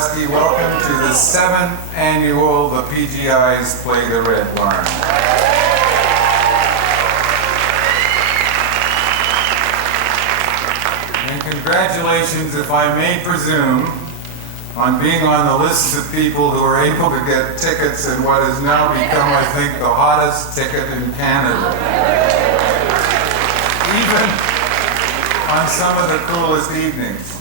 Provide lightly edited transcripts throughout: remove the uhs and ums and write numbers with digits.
Gzowski. Welcome to the 7th annual The PGIs Play the Red Barn. And congratulations, if I may presume, on being on the list of people who are able to get tickets in what has now become, I think, the hottest ticket in Canada. Even on some of the coolest evenings.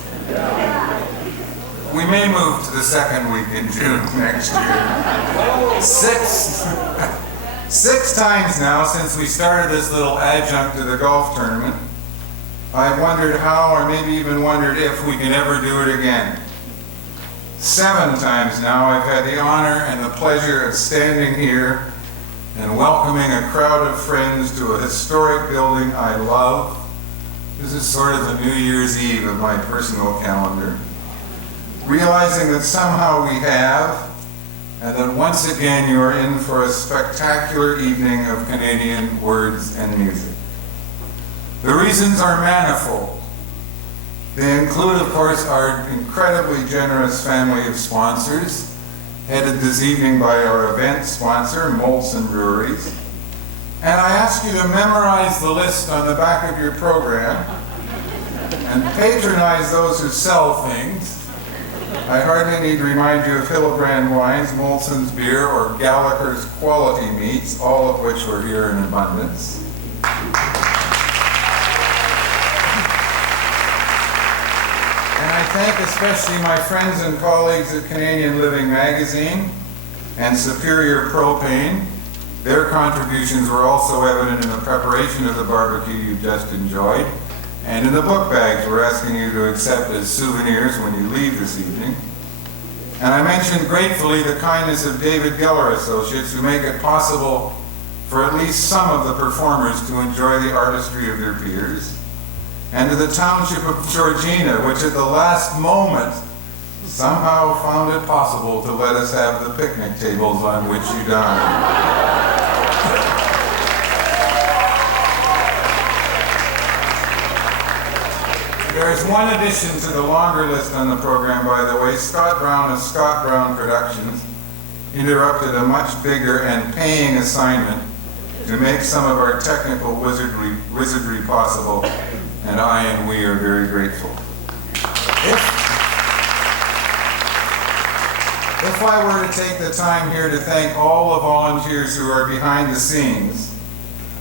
We may move to the second week in June next year. Six times now since we started this little adjunct to the golf tournament, I've wondered how, or maybe even wondered if, we can ever do it again. 7 times now I've had the honor and the pleasure of standing here and welcoming a crowd of friends to a historic building I love. This is sort of the New Year's Eve of my personal calendar. Realizing that somehow we have, and that once again you are in for a spectacular evening of Canadian words and music. The reasons are manifold. They include, of course, our incredibly generous family of sponsors, headed this evening by our event sponsor, Molson Breweries. And I ask you to memorize the list on the back of your program and patronize those who sell things. I hardly need to remind you of Hillebrand Wines, Molson's Beer, or Gallagher's Quality Meats, all of which were here in abundance. And I thank especially my friends and colleagues at Canadian Living Magazine and Superior Propane. Their contributions were also evident in the preparation of the barbecue you just enjoyed, and in the book bags we're asking you to accept as souvenirs when you leave this evening. And I mentioned gratefully the kindness of David Geller Associates, who make it possible for at least some of the performers to enjoy the artistry of their peers. And to the Township of Georgina, which at the last moment somehow found it possible to let us have the picnic tables on which you dine. There is one addition to the longer list on the program, by the way. Scott Brown of Scott Brown Productions interrupted a much bigger and paying assignment to make some of our technical wizardry possible, and I and we are very grateful. If I were to take the time here to thank all the volunteers who are behind the scenes,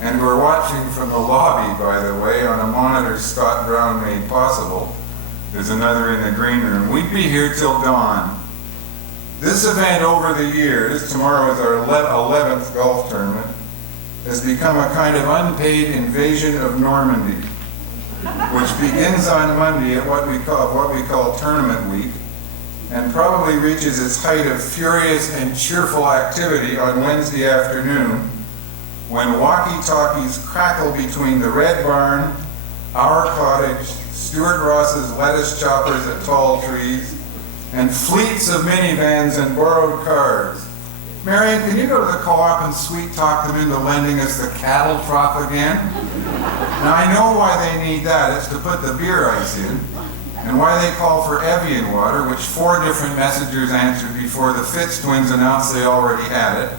and who are watching from the lobby, by the way, on a monitor Scott Brown made possible. There's another in the green room. We'd be here till dawn. This event over the years, tomorrow is our 11th golf tournament, has become a kind of unpaid invasion of Normandy, which begins on Monday at what we call Tournament Week, and probably reaches its height of furious and cheerful activity on Wednesday afternoon, when walkie-talkies crackle between the Red Barn, our cottage, Stuart Ross's lettuce choppers at Tall Trees, and fleets of minivans and borrowed cars. Marion, can you go to the co-op and sweet-talk them into lending us the cattle trough again? Now, I know why they need that. It's to put the beer ice in, and why they call for Evian water, which 4 different messengers answered before the Fitz twins announced they already had it.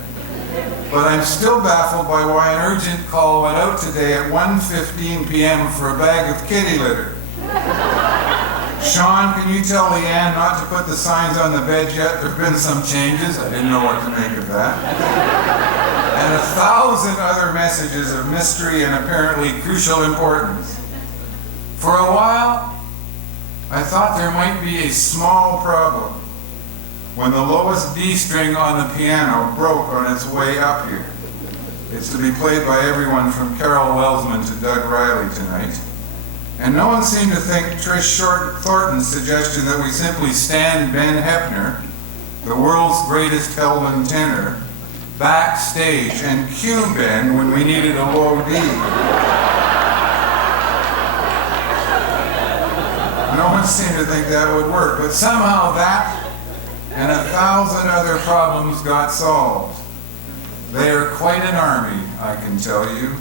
But I'm still baffled by why an urgent call went out today at 1:15 p.m. for a bag of kitty litter. Sean, can you tell Leanne not to put the signs on the bed yet? There have been some changes. I didn't know what to make of that. And 1,000 other messages of mystery and apparently crucial importance. For a while, I thought there might be a small problem when the lowest D string on the piano broke on its way up here. It's to be played by everyone from Carol Welsman to Doug Riley tonight. And no one seemed to think Trish Thornton's suggestion that we simply stand Ben Heppner, the world's greatest Hellman tenor, backstage and cue Ben when we needed a low D. No one seemed to think that would work, but somehow that and 1,000 other problems got solved. They are quite an army, I can tell you,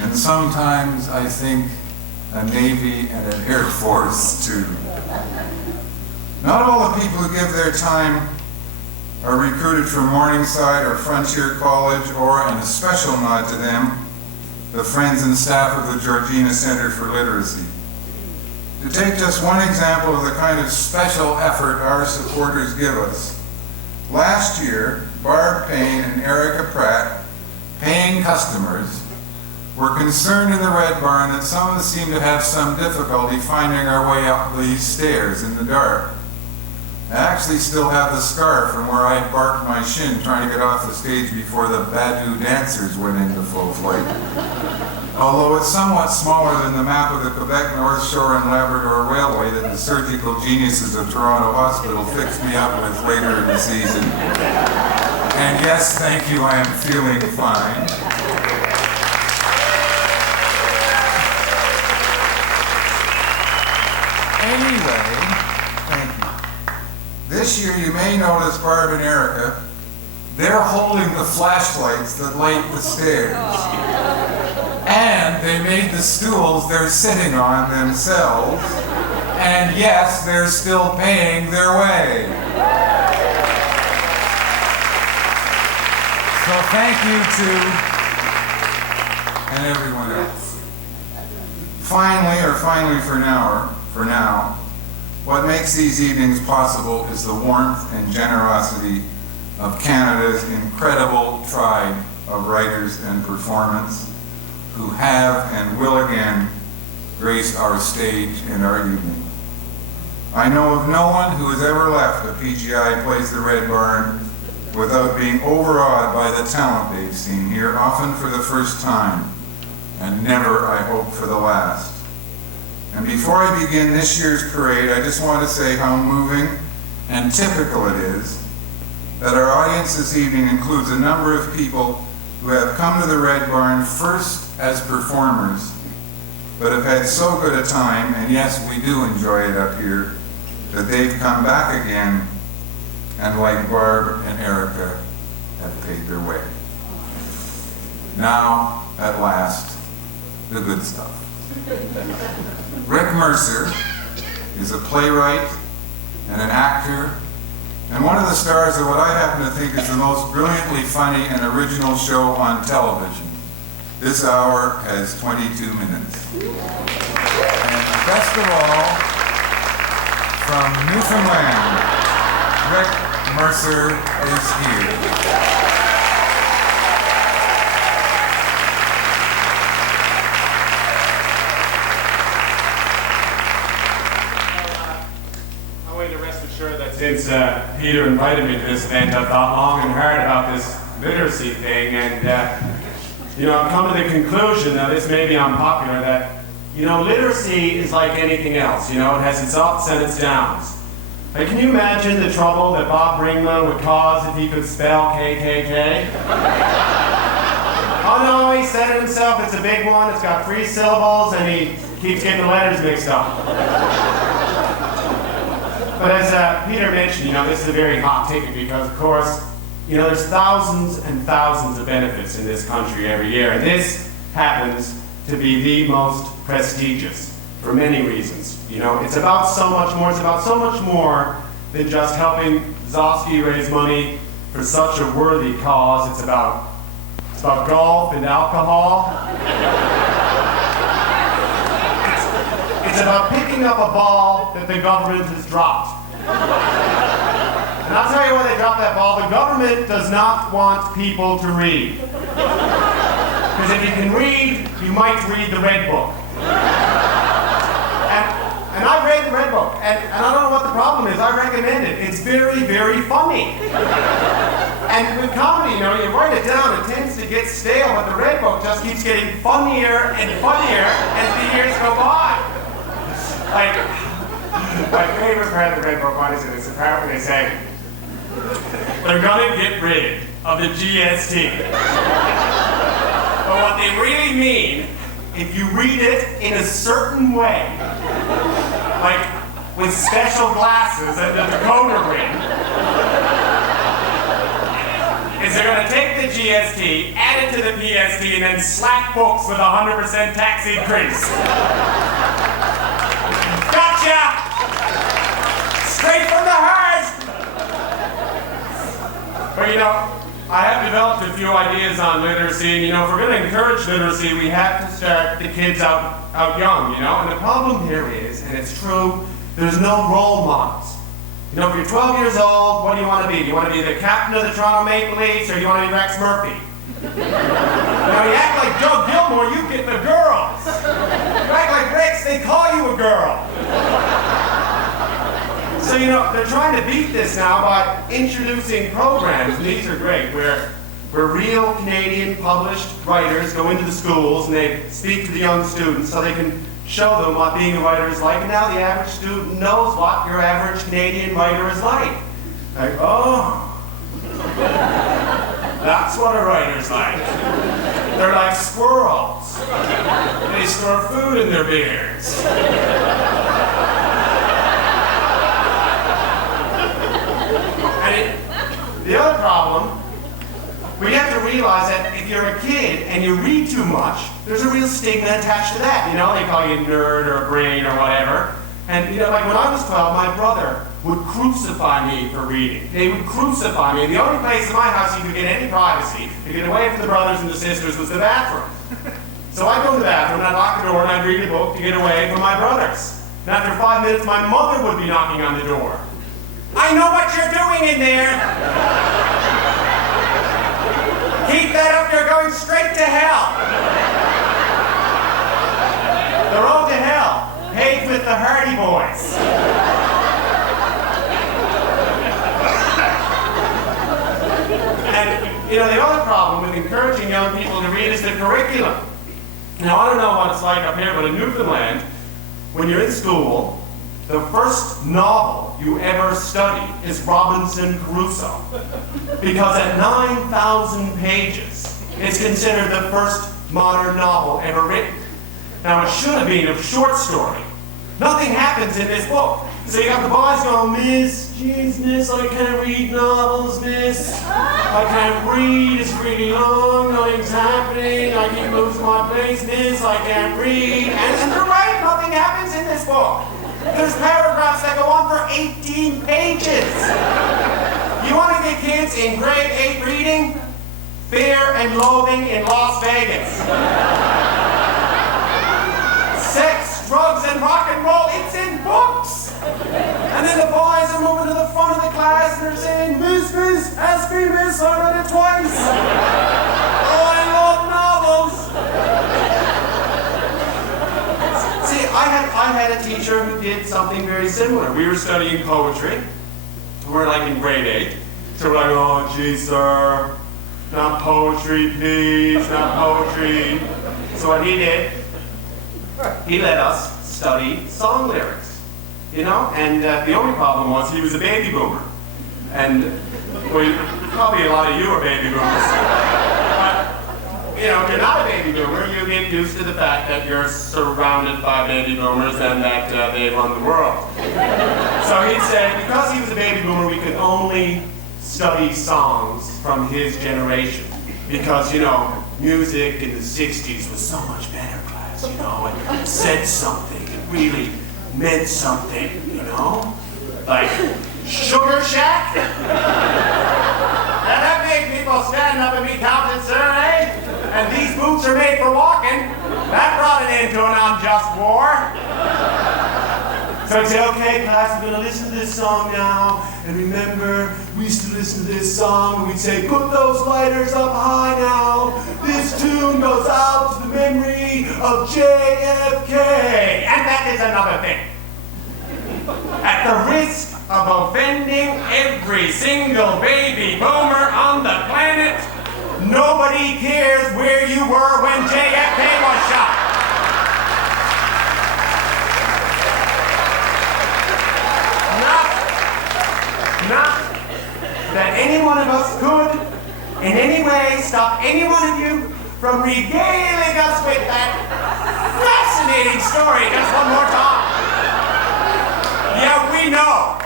and sometimes I think a Navy and an Air Force too. Not all the people who give their time are recruited from Morningside or Frontier College, or, and a special nod to them, the friends and staff of the Georgina Center for Literacy. To take just one example of the kind of special effort our supporters give us, last year, Barb Payne and Erica Pratt, paying customers, were concerned in the Red Barn that some of us seemed to have some difficulty finding our way up these stairs in the dark. I actually still have the scar from where I barked my shin trying to get off the stage before the Badu dancers went into full flight. Although it's somewhat smaller than the map of the Quebec North Shore and Labrador Railway that the surgical geniuses of Toronto Hospital fixed me up with later in the season. And yes, thank you, I am feeling fine. Anyway, thank you. This year you may notice Barb and Erica, they're holding the flashlights that light the stairs. And they made the stools they're sitting on themselves. And yes, they're still paying their way. So thank you to, and everyone else. Finally for now, what makes these evenings possible is the warmth and generosity of Canada's incredible tribe of writers and performers who have and will again grace our stage and our evening. I know of no one who has ever left a PGI Plays the Red Barn without being overawed by the talent they've seen here, often for the first time, and never, I hope, for the last. And before I begin this year's parade, I just want to say how moving and typical it is that our audience this evening includes a number of people who have come to the Red Barn first as performers, but have had so good a time, and yes, we do enjoy it up here, that they've come back again, and like Barb and Erica, have paid their way. Now, at last, the good stuff. Rick Mercer is a playwright and an actor, and one of the stars of what I happen to think is the most brilliantly funny and original show on television. This hour has 22 minutes. And best of all, from Newfoundland, Rick Mercer is here. Since Peter invited me to this event, I've thought long and hard about this literacy thing, and I've come to the conclusion, now this may be unpopular, that literacy is like anything else. It has its ups and its downs. Like, can you imagine the trouble that Bob Ringler would cause if he could spell KKK? Oh no, he said it himself, it's a big one, it's got 3 syllables, and he keeps getting the letters mixed up. But as Peter mentioned, this is a very hot ticket because, of course, there's thousands and thousands of benefits in this country every year, and this happens to be the most prestigious for many reasons. It's about so much more. It's about so much more than just helping Gzowski raise money for such a worthy cause. It's about golf and alcohol. It's about picking up a ball that the government has dropped. And I'll tell you why they dropped that ball. The government does not want people to read. Because if you can read, you might read the Red Book. And I read the Red Book, and I don't know what the problem is. I recommend it. It's very, very funny. And with comedy, you write it down, it tends to get stale, but the Red Book just keeps getting funnier and funnier as the years go by. Like, my favorite part of the Red Book, what is it? It's the part where they say, they're gonna get rid of the GST. But what they really mean, if you read it in a certain way, like with special glasses and the decoder ring, is they're gonna take the GST, add it to the PST, and then slap books with 100% tax increase. Gotcha! Straight from developed a few ideas on literacy. And, if we're going to encourage literacy, we have to start the kids out young, And the problem here is, and it's true, there's no role models. If you're 12 years old, what do you want to be? Do you want to be the captain of the Toronto Maple Leafs, or do you want to be Rex Murphy? Now, you act like Doug Gilmore, you get the girls. You act like Rex, they call you a girl. So, they're trying to beat this now by introducing programs, and these are great, where real Canadian published writers go into the schools and they speak to the young students so they can show them what being a writer is like. And now the average student knows what your average Canadian writer is like. Like, oh, that's what a writer's like. They're like squirrels. They store food in their beards. The other problem, we have to realize that if you're a kid and you read too much, there's a real stigma attached to that. They call you a nerd or a brain or whatever. And, like when I was 12, my brother would crucify me for reading. He would crucify me. And the only place in my house you could get any privacy to get away from the brothers and the sisters was the bathroom. So I'd go to the bathroom and I'd lock the door and I'd read a book to get away from my brothers. And after 5 minutes, my mother would be knocking on the door. I know what you're doing in there. Keep that up, you're going straight to hell. The road to hell, paved with the Hardy Boys. And, the other problem with encouraging young people to read is the curriculum. Now, I don't know what it's like up here, but in Newfoundland, when you're in school, the first novel you ever study is Robinson Crusoe. Because at 9,000 pages, it's considered the first modern novel ever written. Now, it should have been a short story. Nothing happens in this book. So you got the boys going, Miss, geez, Miss, I can't read novels, Miss. I can't read, it's really long, nothing's happening, I keep losing my place, Miss, I can't read. And they're right, nothing happens in this book. There's paragraphs that go on for 18 pages. You want to get kids in grade 8 reading? Fear and Loathing in Las Vegas. Sex, drugs, and rock and roll, it's in books. And then the boys are moving to the front of the class and they're saying, Miss, ask me, Miss, I read it twice. Oh, I love novels. See, I had a teacher who did something very similar. We were studying poetry. We're like in grade 8. So we're like, oh, geez, sir, not poetry, please, not poetry. So what he did, he let us study song lyrics, and the only problem was he was a baby boomer. And probably a lot of you are baby boomers. But, if you're not a baby boomer, you get used to the fact that you're surrounded by baby boomers and that they run the world. So he'd say, because he was a baby boomer, we could only study songs from his generation. Because, music in the 60s was so much better, class, it said something, it really meant something, Like, Sugar Shack? Now that made people stand up and be counted, sir, eh? And these boots are made for walking. That brought an end to an unjust war. So he'd say, okay, class, we're going to listen to this song now. And remember, we used to listen to this song, and we'd say, put those lighters up high now. This tune goes out to the memory of JFK. And that is another thing. At the risk of offending every single baby boomer on the planet, nobody cares where you were when JFK was shot. Not that any one of us could, in any way, stop any one of you from regaling us with that fascinating story just one more time. Yeah, we know.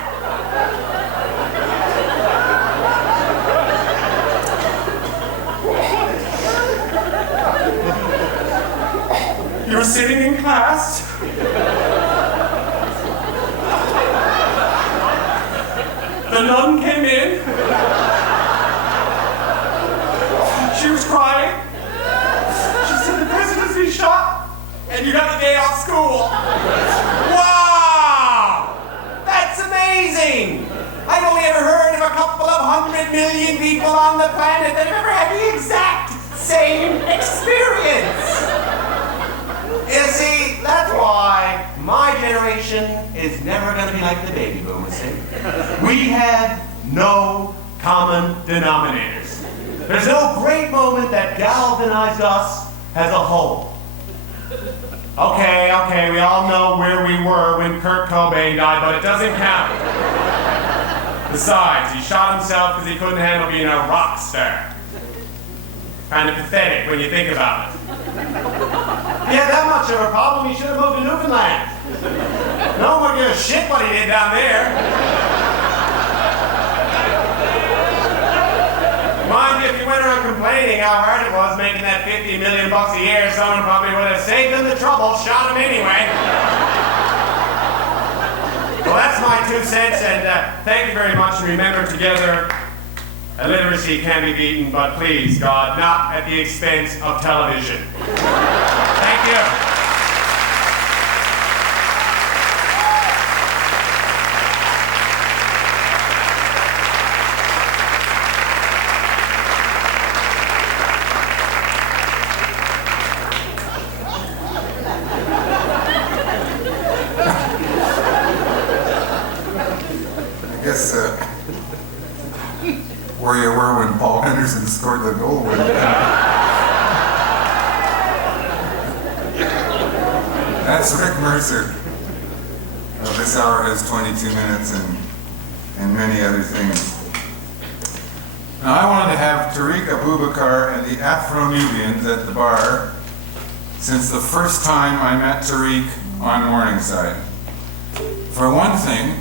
You were sitting in class. The nun came in. the planet that have ever had the exact same experience. You see, that's why my generation is never going to be like the baby boomers. See? We had no common denominators. There's no great moment that galvanized us as a whole. Okay, we all know where we were when Kurt Cobain died, but it doesn't count. Besides, he shot himself because he couldn't handle being a rock star. Kind of pathetic when you think about it. He had that much of a problem, he should have moved to Newfoundland. No one would give a shit what he did down there. Mind you, if you went around complaining how hard it was making that $50 million a year, someone probably would have saved them the trouble, shot him anyway. Well, that's my 2 cents, and thank you very much. Remember, together, illiteracy can be beaten, but please, God, not at the expense of television. Thank you. I guess where you were when Paul Henderson scored the goal. That's Rick Mercer. This hour has 22 minutes and many other things. Now I wanted to have Tariq Abubakar and the Afro-Nubians at the bar since the first time I met Tariq on Morningside. For one thing,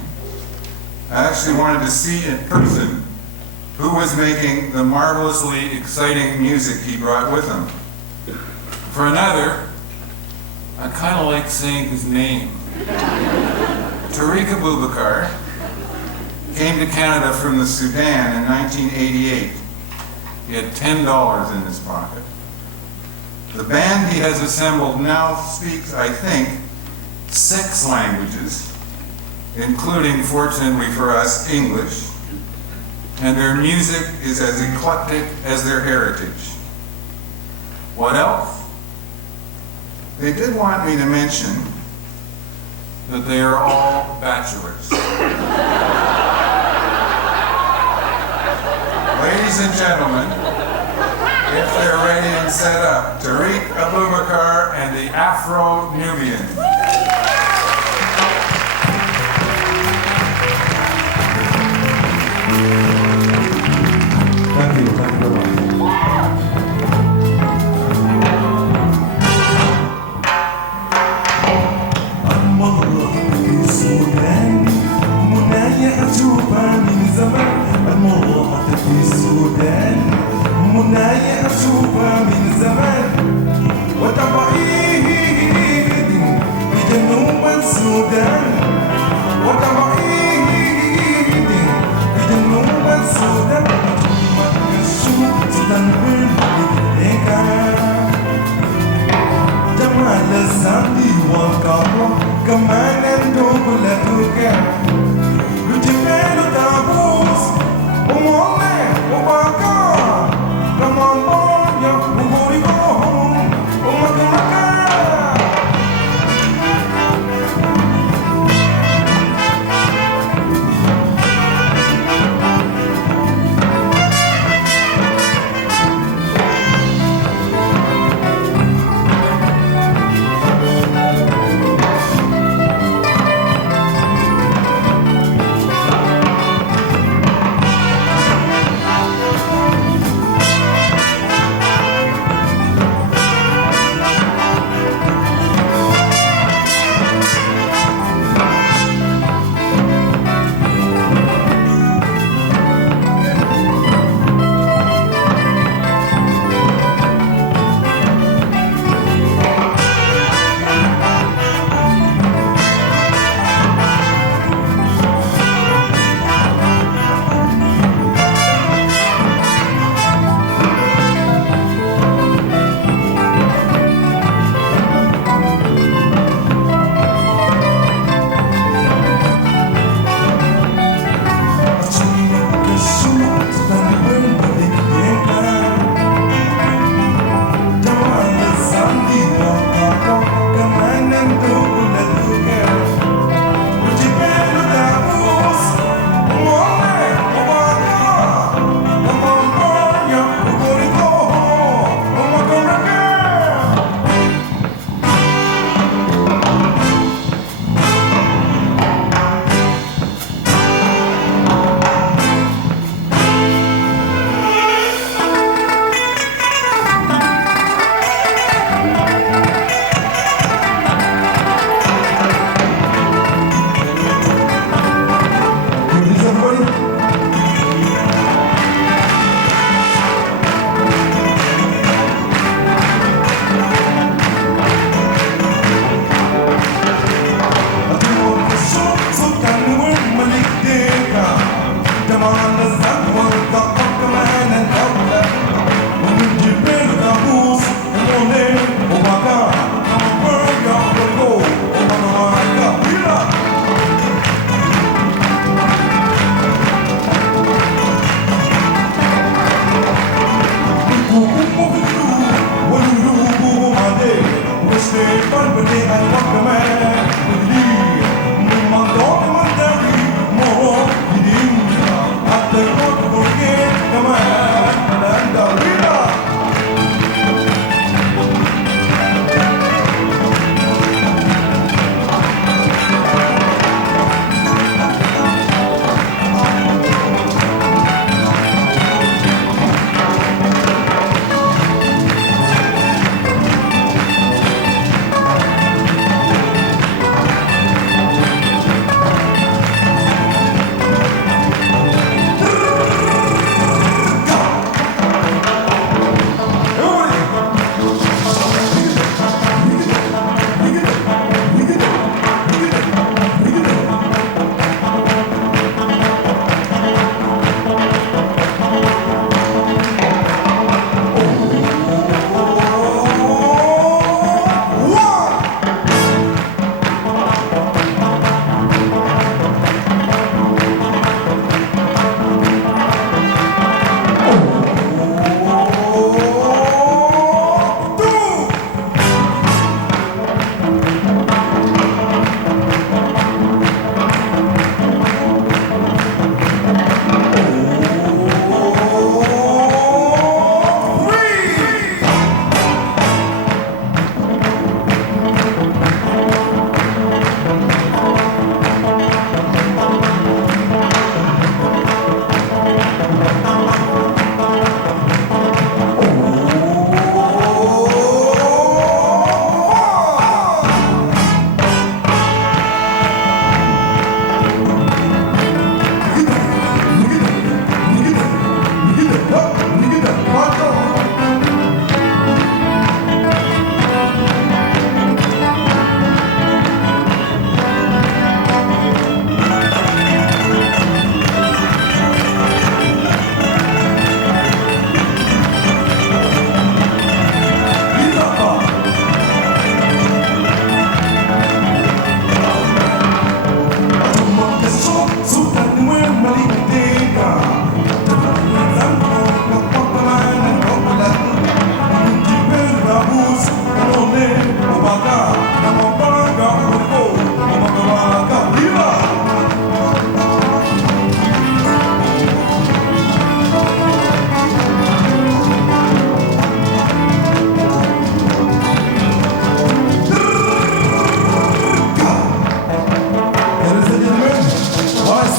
I actually wanted to see in person who was making the marvelously exciting music he brought with him. For another, I kind of like saying his name. Tariq Abubakar came to Canada from the Sudan in 1988. He had $10 in his pocket. The band he has assembled now speaks, I think, 6 languages, including, fortunately for us, English, and their music is as eclectic as their heritage. What else? They did want me to mention that they are all bachelors. Ladies and gentlemen, if they're ready and set up, Tariq Abubakar and the Afro-Nubians. Thank you very much.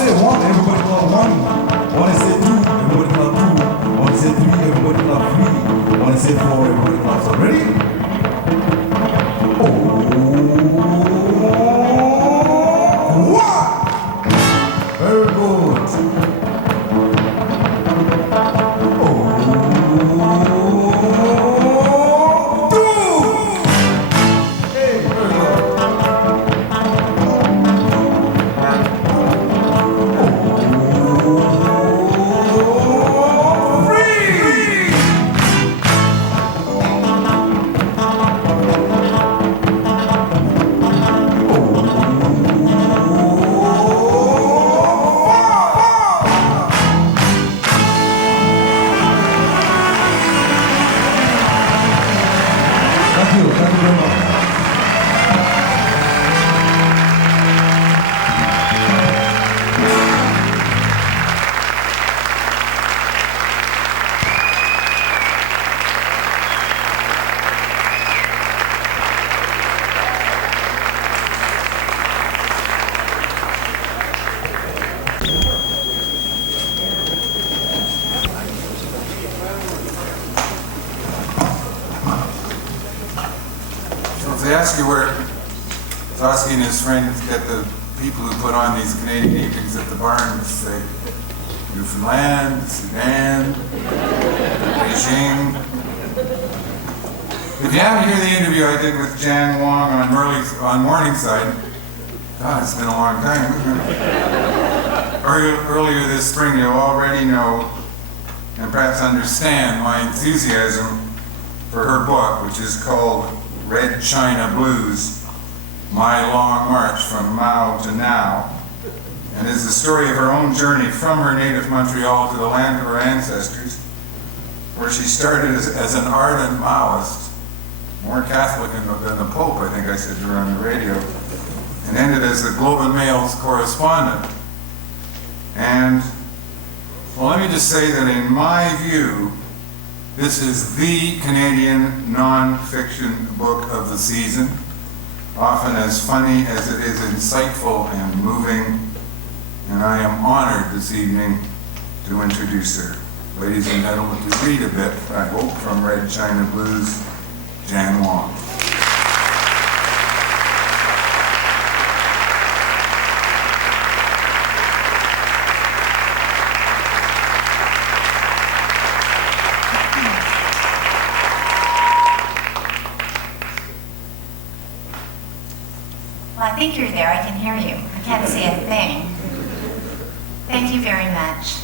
say one, everybody clap one. When I say two, everybody clap two. When I say three, everybody clap three. When I say four, everybody claps. So ready? One. Very good. Thank you very much. They ask you where Gzowski and his friends get the people who put on these Canadian evenings at the barns. Say Newfoundland, Sudan, Beijing. If you haven't heard the interview I did with Jan Wong on Morningside, God, it's been a long time, isn't it? Earlier this spring, you'll already know and perhaps understand my enthusiasm for her book, which is called Red China Blues, My Long March from Mao to Now, and is the story of her own journey from her native Montreal to the land of her ancestors, where she started as an ardent Maoist, more Catholic than the Pope, I think I said to her on the radio, and ended as the Globe and Mail's correspondent. And, well, let me just say that in my view, this is the Canadian non-fiction book of the season, often as funny as it is insightful and moving, and I am honored this evening to introduce her. Ladies and gentlemen, to read a bit, I hope, from Red China Blues, Jan Wong. Well, I think you're there. I can hear you. I can't see a thing. Thank you very much.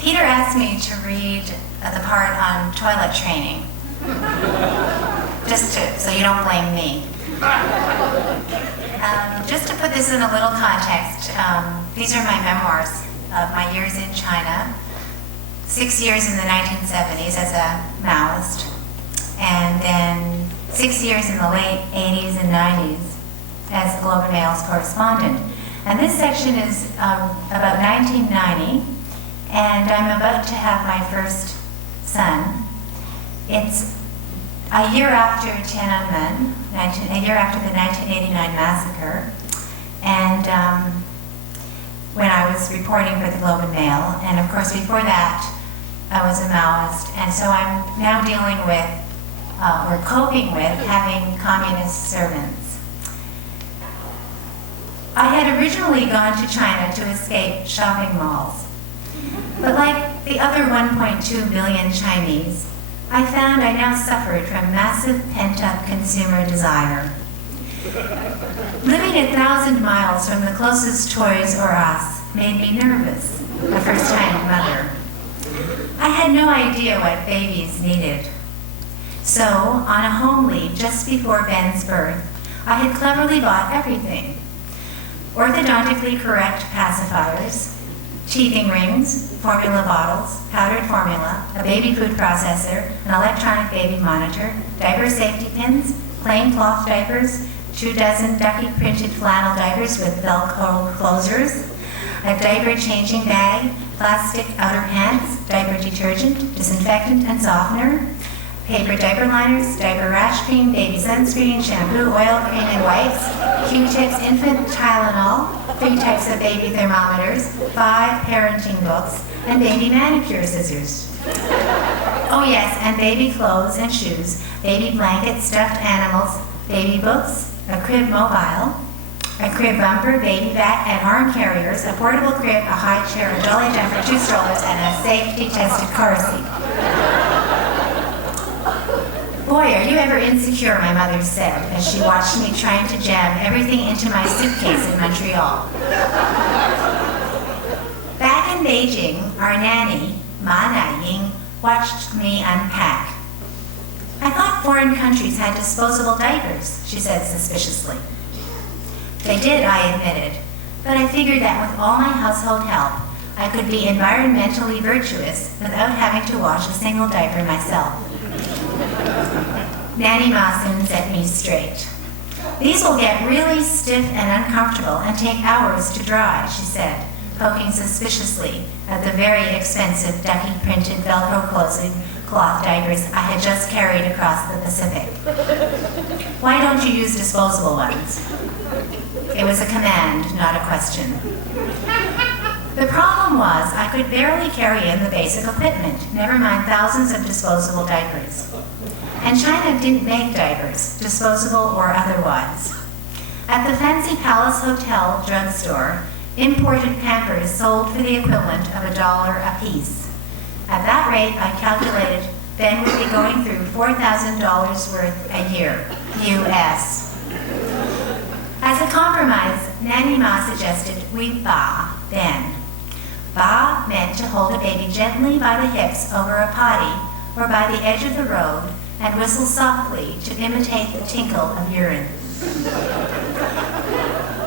Peter asked me to read the part on toilet training. So you don't blame me. Just to put this in a little context, these are my memoirs of my years in China. 6 years in the 1970s as a Maoist, and then 6 years in the late 80s and 90s as the Globe and Mail's correspondent. And this section is about 1990, and I'm about to have my first son. It's a year after Tiananmen, a year after the 1989 massacre, and when I was reporting for the Globe and Mail, and of course before that I was a Maoist, and so I'm now dealing with, or coping with, having communist servants. I had originally gone to China to escape shopping malls, but like the other 1.2 billion Chinese, I found I now suffered from massive pent-up consumer desire. Living 1,000 miles from the closest Toys R Us made me nervous, a first-time mother. I had no idea what babies needed. So, on a home leave just before Ben's birth, I had cleverly bought everything. Orthodontically correct pacifiers, teething rings, formula bottles, powdered formula, a baby food processor, an electronic baby monitor, diaper safety pins, plain cloth diapers, 24 ducky printed flannel diapers with Velcro closers, a diaper changing bag, plastic outer pants, diaper detergent, disinfectant and softener, paper diaper liners, diaper rash cream, baby sunscreen, shampoo, oil, cream and wipes, Q-tips, infant Tylenol, 3 types of baby thermometers, 5 parenting books, and baby manicure scissors. Oh yes, and baby clothes and shoes, baby blankets, stuffed animals, baby books, a crib mobile, a crib bumper, baby back, and arm carriers, a portable crib, a high chair, a dolly jumper, 2 strollers, and a safety-tested car seat. Boy, are you ever insecure, my mother said, as she watched me trying to jam everything into my suitcase in Montreal. Back in Beijing, our nanny, Ma Naiying, watched me unpack. I thought foreign countries had disposable diapers, she said suspiciously. They did, I admitted, but I figured that with all my household help, I could be environmentally virtuous without having to wash a single diaper myself. Nanny Ma soon set me straight. These will get really stiff and uncomfortable and take hours to dry, she said, poking suspiciously at the very expensive ducky-printed Velcro closing cloth diapers I had just carried across the Pacific. Why don't you use disposable ones? It was a command, not a question. The problem was I could barely carry in the basic equipment, never mind thousands of disposable diapers. And China didn't make diapers, disposable or otherwise. At the Fancy Palace Hotel drugstore, imported Pampers sold for the equivalent of $1 a piece. At that rate, I calculated Ben would be going through $4,000 worth a year, US. As a compromise, Nanny Ma suggested we ba Ben. Ba meant to hold a baby gently by the hips over a potty or by the edge of the road and whistle softly to imitate the tinkle of urine.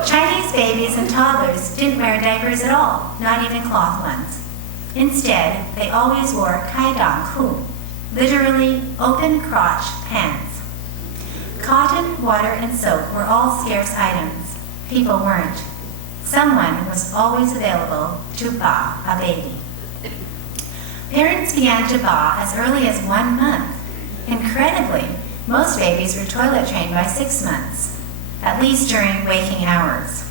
Chinese babies and toddlers didn't wear diapers at all, not even cloth ones. Instead, they always wore kaidang ku, literally open crotch pants. Cotton, water, and soap were all scarce items. People weren't. Someone was always available to ba a baby. Parents began to ba as early as 1 month. Incredibly, most babies were toilet trained by 6 months, at least during waking hours.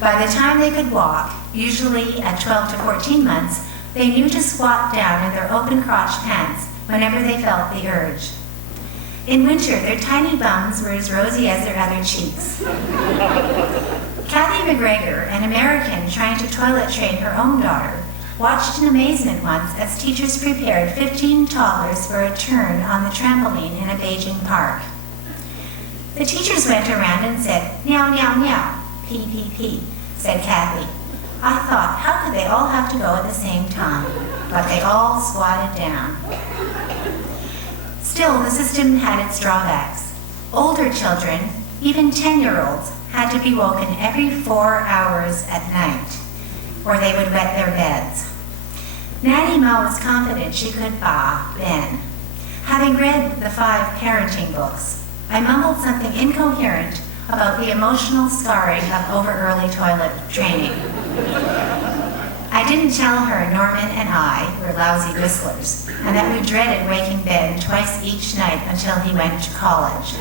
By the time they could walk, usually at 12 to 14 months, they knew to squat down in their open crotch pants whenever they felt the urge. In winter, their tiny bums were as rosy as their other cheeks. Kathy McGregor, an American trying to toilet train her own daughter, watched in amazement once as teachers prepared 15 toddlers for a turn on the trampoline in a Beijing park. The teachers went around and said, "Meow, meow, meow, pee, pee, pee," said Kathy. I thought, how could they all have to go at the same time? But they all squatted down. Still, the system had its drawbacks. Older children, even 10-year-olds, had to be woken every 4 hours at night, or they would wet their beds. Nanny Ma was confident she could ba Ben. Having read the 5 parenting books, I mumbled something incoherent about the emotional scarring of over-early toilet training. I didn't tell her Norman and I were lousy whistlers, and that we dreaded waking Ben twice each night until he went to college.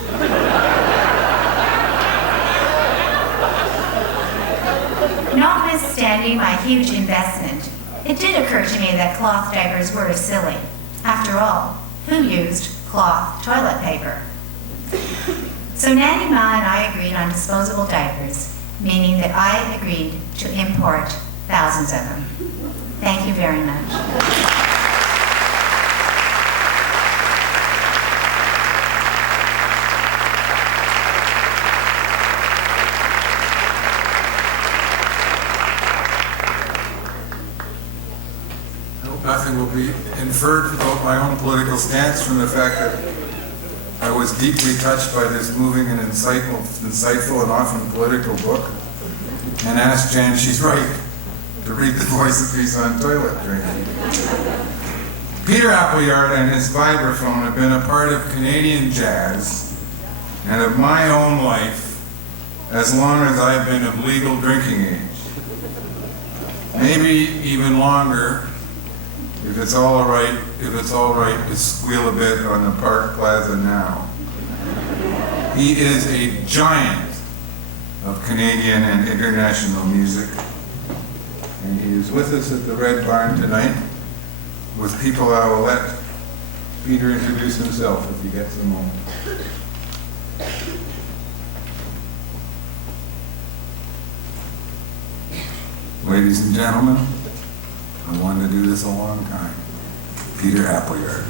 Notwithstanding my huge investment, it did occur to me that cloth diapers were silly. After all, who used cloth toilet paper? So Nanny Ma and I agreed on disposable diapers, meaning that I agreed to import thousands of them. Thank you very much. Nothing will be inferred about my own political stance from the fact that I was deeply touched by this moving and insightful and often political book, and asked Jan, she's right, to read the voice piece on toilet training. Peter Appleyard and his vibraphone have been a part of Canadian jazz and of my own life as long as I've been of legal drinking age. Maybe even longer, if it's all right to squeal a bit on the Park Plaza now. He is a giant of Canadian and international music. And he is with us at the Red Barn tonight. With people, I will let Peter introduce himself if he gets a moment. Ladies and gentlemen, I wanted to do this a long time. Peter Appleyard.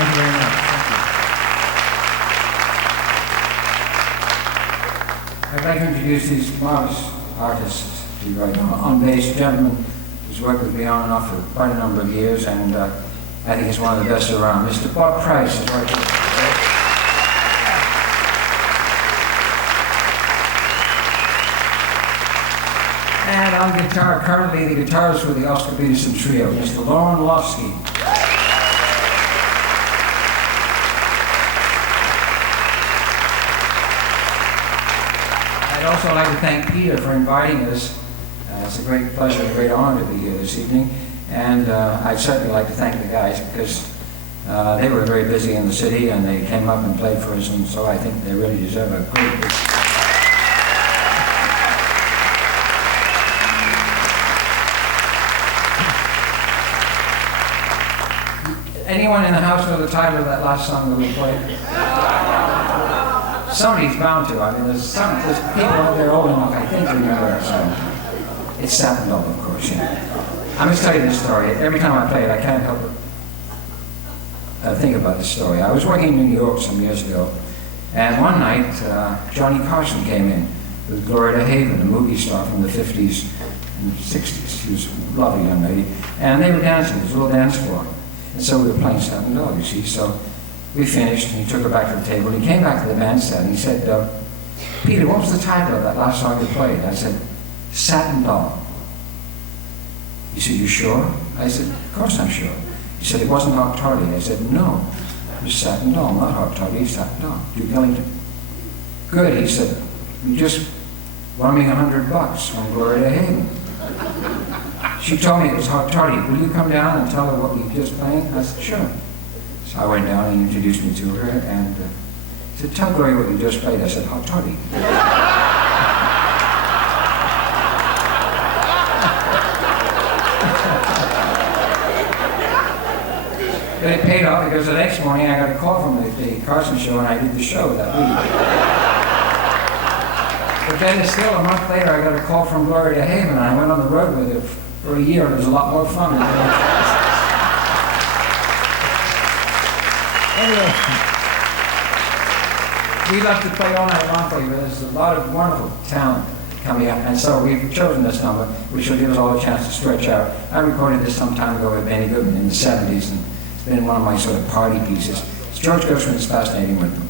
Thank you very much. Thank you. I'd like to introduce these marvelous artists to you right now. On bass, a gentleman who's worked with me on and off for quite a number of years, and I think he's one of the best around. Mr. Bob Price is right here. And on guitar, currently the guitarist for the Oscar Peterson Trio, Mr. Lauren Lofsky. I'd also like to thank Peter for inviting us. It's a great pleasure and a great honor to be here this evening. And I'd certainly like to thank the guys because they were very busy in the city and they came up and played for us, and so I think they really deserve a great big... Anyone in the house know the title of that last song that we played? Somebody's bound to. I mean, there's people out there old enough, I think, remember that song. It's Satin Love, of course, yeah. I'm going to tell you this story. Every time I play it, I can't help but think about this story. I was working in New York some years ago, and one night, Johnny Carson came in with Gloria Haven, a movie star from the 50s and 60s. She was a lovely young lady. And they were dancing. It was a little dance floor. And so we were playing Satin Doll, you see. So we finished, and he took her back to the table. He came back to the bandstand, and he said, Peter, what was the title of that last song you played? I said, Satin Doll. He said, you sure? I said, of course I'm sure. He said, it wasn't Hot Toddy. I said, no, it was Satin Doll, not Hot Toddy, Satin Doll. Duke Ellington. Good, he said, you just won me $100 from Gloria Haven. She told me it was Hot Toddy. Will you come down and tell her what we just played? I said, sure. So I went down and he introduced me to her, and he said, tell Gloria what you just played. I said, Hot Toddy. But it paid off because the next morning I got a call from the Carson show, and I did the show that week. But then still a month later I got a call from Gloria Haven, and I went on the road with her for a year. It was a lot more fun. Anyway, we love to play all night long for you, but there's a lot of wonderful talent coming up, and so we've chosen this number, which will give us all a chance to stretch out. I recorded this some time ago with Benny Goodman in the 70s, and it's been one of my sort of party pieces. It's George Gershwin's Fascinating Rhythm.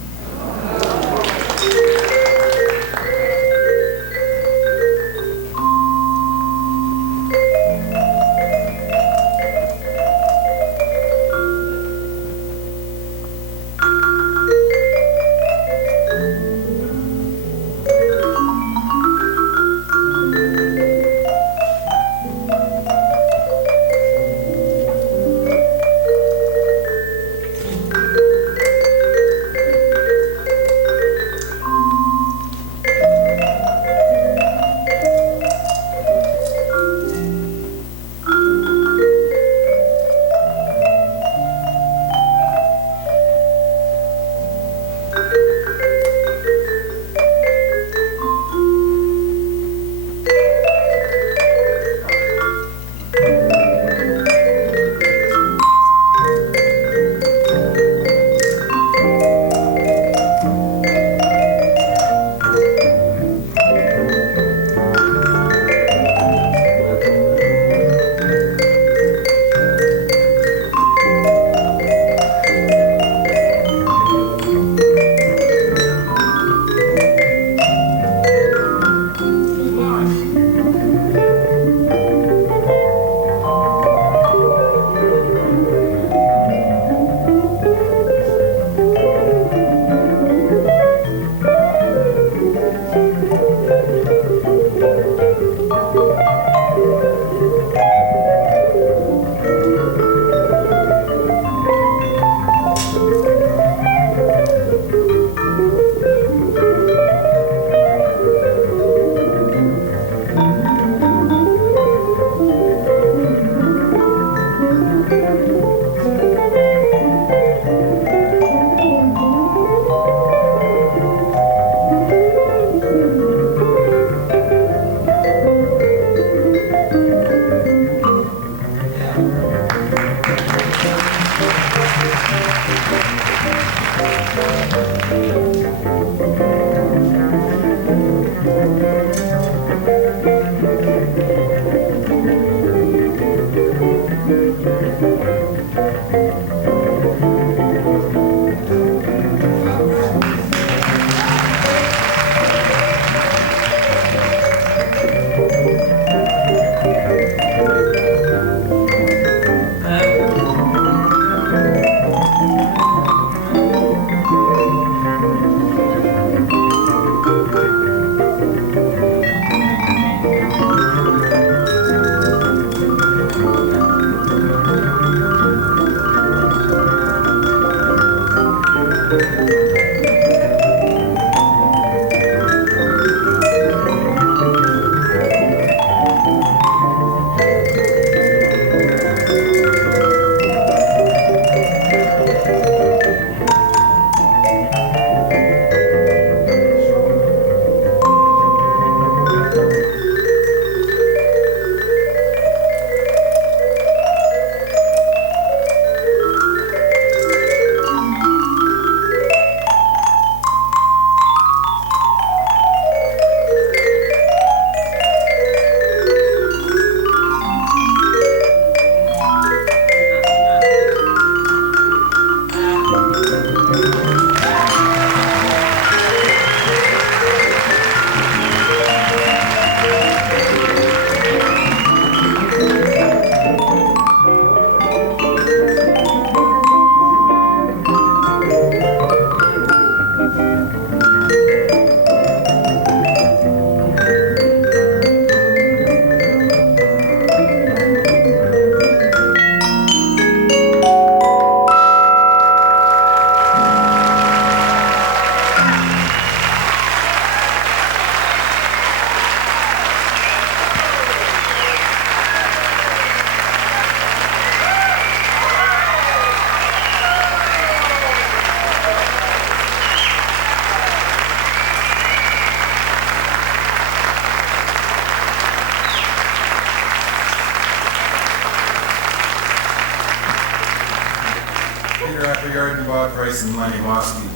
Peter Appleyard and Bob Price and Lenny Losky.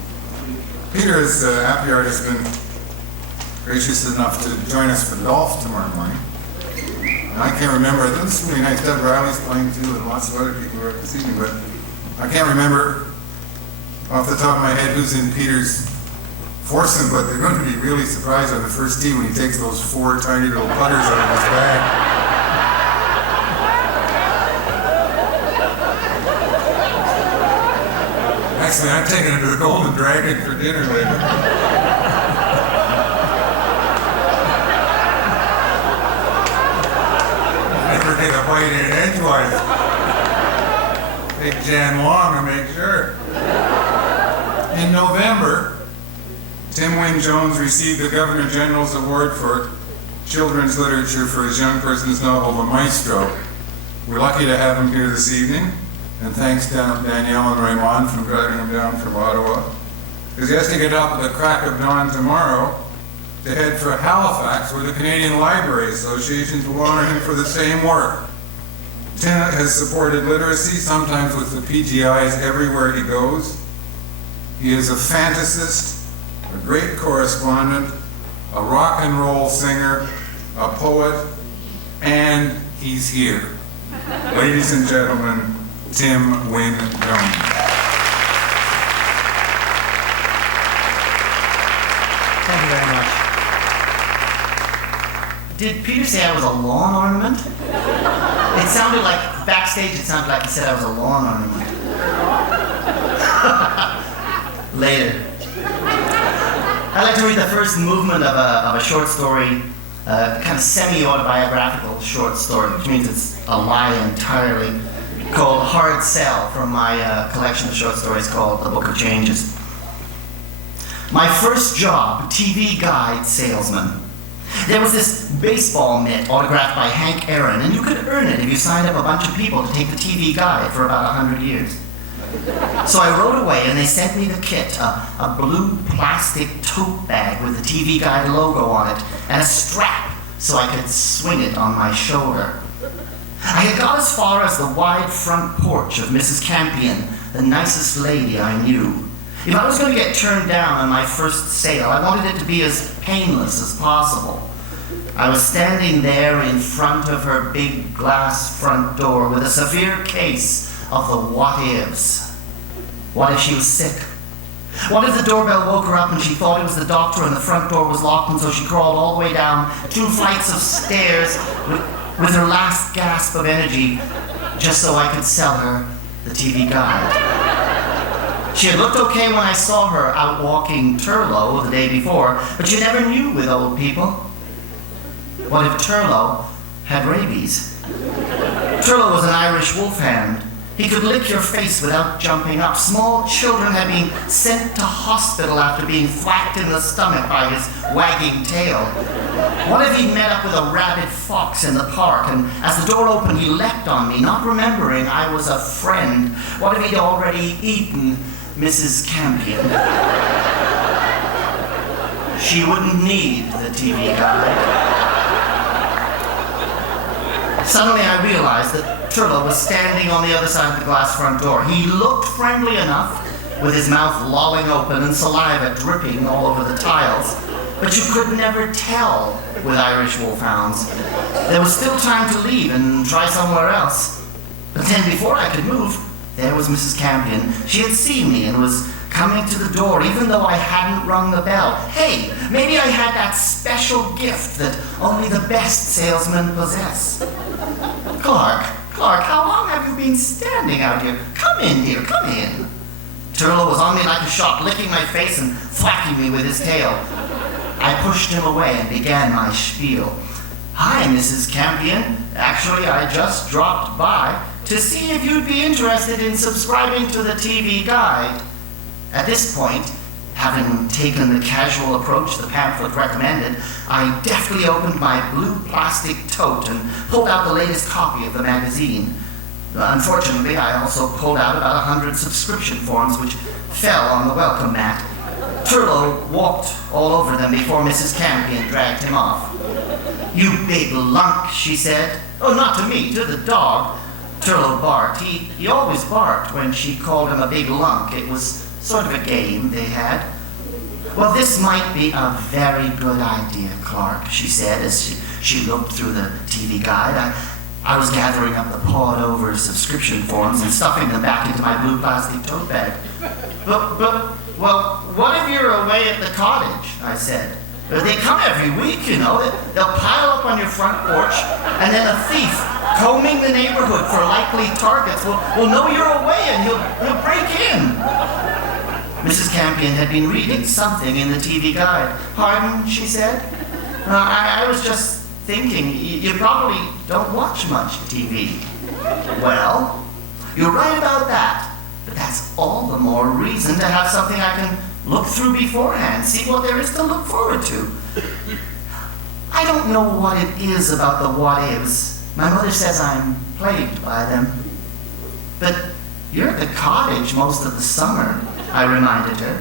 Peter Appleyard has been gracious enough to join us for golf tomorrow morning. And I can't remember, this is really nice, Doug Riley's playing too, and lots of other people who are this evening, but I can't remember off the top of my head who's in Peter's foursome, but they're going to be really surprised on the first tee when he takes those 4 tiny little putters out of his bag. Actually, I'm taking it to the Golden Dragon for dinner later. Never get a bite in edgewise. Take Jan Long to make sure. In November, Tim Wynne Jones received the Governor General's Award for Children's Literature for his young person's novel, The Maestro. We're lucky to have him here this evening, and thanks to Danielle and Raymond for driving him down from Ottawa, because he has to get up at the crack of dawn tomorrow to head for Halifax, where the Canadian Library Associations will honor him for the same work. Tim has supported literacy, sometimes with the PGIs, everywhere he goes. He is a fantasist, a great correspondent, a rock and roll singer, a poet, and he's here. Ladies and gentlemen, Tim Wynne Jones. Thank you very much. Did Peter say I was a lawn ornament? It sounded like, backstage it sounded like he said I was a lawn ornament. Later. I'd like to read the first movement of a short story, kind of semi-autobiographical short story, which means it's a lie entirely, called Hard Sell, from my collection of short stories called The Book of Changes. My first job, TV guide salesman. There was this baseball mitt autographed by Hank Aaron, and you could earn it if you signed up a bunch of people to take the TV guide for about 100 years. So I wrote away, and they sent me the kit, a blue plastic tote bag with the TV Guide logo on it, and a strap so I could swing it on my shoulder. I had got as far as the wide front porch of Mrs. Campion, the nicest lady I knew. If I was going to get turned down on my first sale, I wanted it to be as painless as possible. I was standing there in front of her big glass front door with a severe case of the what-ifs. What if she was sick? What if the doorbell woke her up and she thought it was the doctor and the front door was locked, and so she crawled all the way down 2 flights of stairs with her last gasp of energy just so I could sell her the TV Guide? She had looked okay when I saw her out walking Turlough the day before, but you never knew with old people. What if Turlough had rabies? Turlough was an Irish wolfhound. He could lick your face without jumping up. Small children had been sent to hospital after being thwacked in the stomach by his wagging tail. What if he'd met up with a rabid fox in the park, and as the door opened he leapt on me, not remembering I was a friend? What if he'd already eaten Mrs. Campion? She wouldn't need the TV Guide. Suddenly I realized that Turlough was standing on the other side of the glass front door. He looked friendly enough, with his mouth lolling open and saliva dripping all over the tiles, but you could never tell with Irish wolfhounds. There was still time to leave and try somewhere else. But then before I could move, there was Mrs. Campion. She had seen me and was coming to the door, even though I hadn't rung the bell. Hey, maybe I had that special gift that only the best salesmen possess. Clark, how long have you been standing out here? Come in, dear, come in. Turlough was on me like a shot, licking my face and thwacking me with his tail. I pushed him away and began my spiel. Hi, Mrs. Campion. Actually, I just dropped by to see if you'd be interested in subscribing to the TV Guide. At this point, having taken the casual approach the pamphlet recommended, I deftly opened my blue plastic tote and pulled out the latest copy of the magazine. Unfortunately, I also pulled out about 100 subscription forms which fell on the welcome mat. Turlough walked all over them before Mrs. Campion dragged him off. You big lunk, she said. Oh, not to me, to the dog. Turlo barked. He always barked when she called him a big lunk. It was sort of a game they had. "Well, this might be a very good idea, Clark," she said as she looked through the TV guide. I was gathering up the pawed-over subscription forms and stuffing them back into my blue plastic tote bag. Well, what if you're away at the cottage?" I said. "They come every week, you know. They'll pile up on your front porch, and then a thief combing the neighborhood for likely targets will know you're away and he'll break in." Mrs. Campion had been reading something in the TV guide. "Pardon?" she said. I was just thinking, you probably don't watch much TV." "Well, you're right about that, but that's all the more reason to have something I can look through beforehand, see what there is to look forward to. I don't know what it is about the what-ifs. My mother says I'm plagued by them. But you're at the cottage most of the summer," I reminded her.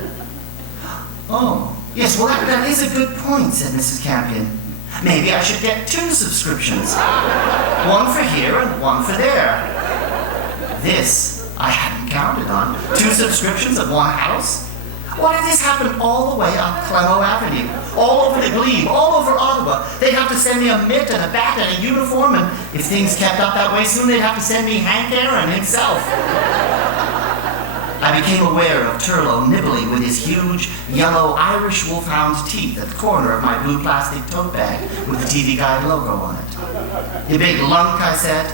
"Oh, yes, well that is a good point," said Mrs. Campion. "Maybe I should get 2 subscriptions. One for here and one for there." This I hadn't counted on. 2 subscriptions at one house? What if this happened all the way up Clemo Avenue, all over the Glebe, all over Ottawa? They'd have to send me a mitt and a bat and a uniform, and if things kept up that way soon, they'd have to send me Hank Aaron himself. I became aware of Turlo nibbling with his huge, yellow Irish wolfhound teeth at the corner of my blue plastic tote bag with the TV Guide logo on it. "You big lunk," I said.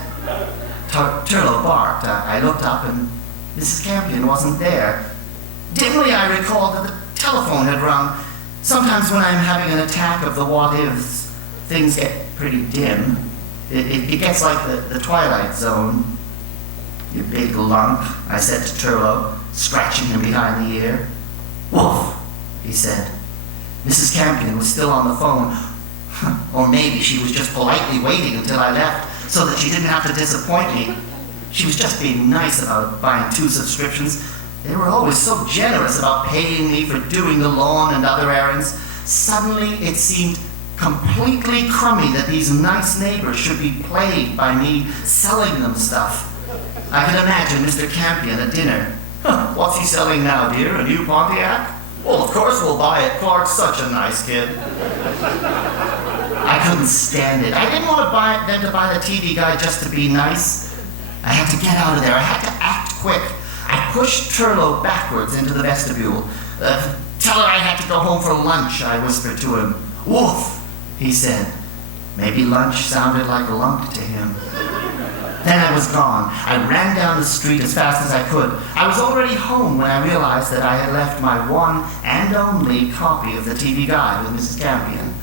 Turlo barked. I looked up and Mrs. Campion wasn't there. Dimly I recalled that the telephone had rung. Sometimes when I'm having an attack of the what-ifs, things get pretty dim. It gets like the Twilight Zone. "You big lump," I said to Turlo, scratching him behind the ear. "Woof," he said. Mrs. Campion was still on the phone. Or maybe she was just politely waiting until I left so that she didn't have to disappoint me. She was just being nice about buying 2 subscriptions. They were always so generous about paying me for doing the lawn and other errands. Suddenly it seemed completely crummy that these nice neighbors should be plagued by me selling them stuff. I could imagine Mr. Campion at dinner. "What's he selling now, dear? A new Pontiac? Well, of course we'll buy it. Clark's such a nice kid." I couldn't stand it. I didn't want them to buy the TV Guide just to be nice. I had to get out of there. I had to act quick. I pushed Turlo backwards into the vestibule. "Tell her I had to go home for lunch," I whispered to him. "Woof," he said. Maybe lunch sounded like a lump to him. Then I was gone. I ran down the street as fast as I could. I was already home when I realized that I had left my one and only copy of the TV Guide with Mrs. Campion.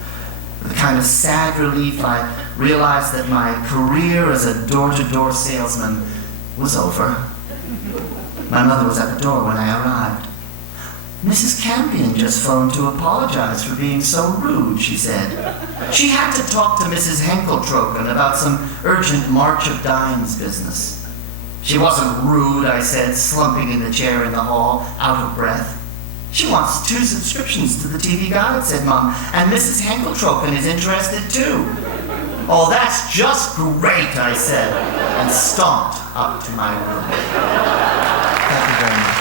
With a kind of sad relief, I realized that my career as a door-to-door salesman was over. My mother was at the door when I arrived. "Mrs. Campion just phoned to apologize for being so rude," she said. She had to talk to Mrs. Henkeltroken about some urgent March of Dimes business. "She wasn't rude," I said, slumping in the chair in the hall, out of breath. "She wants 2 subscriptions to the TV Guide," said Mom, "and Mrs. Henkeltroken is interested too." "Oh, that's just great," I said, and stomped up to my room. Thank you very much.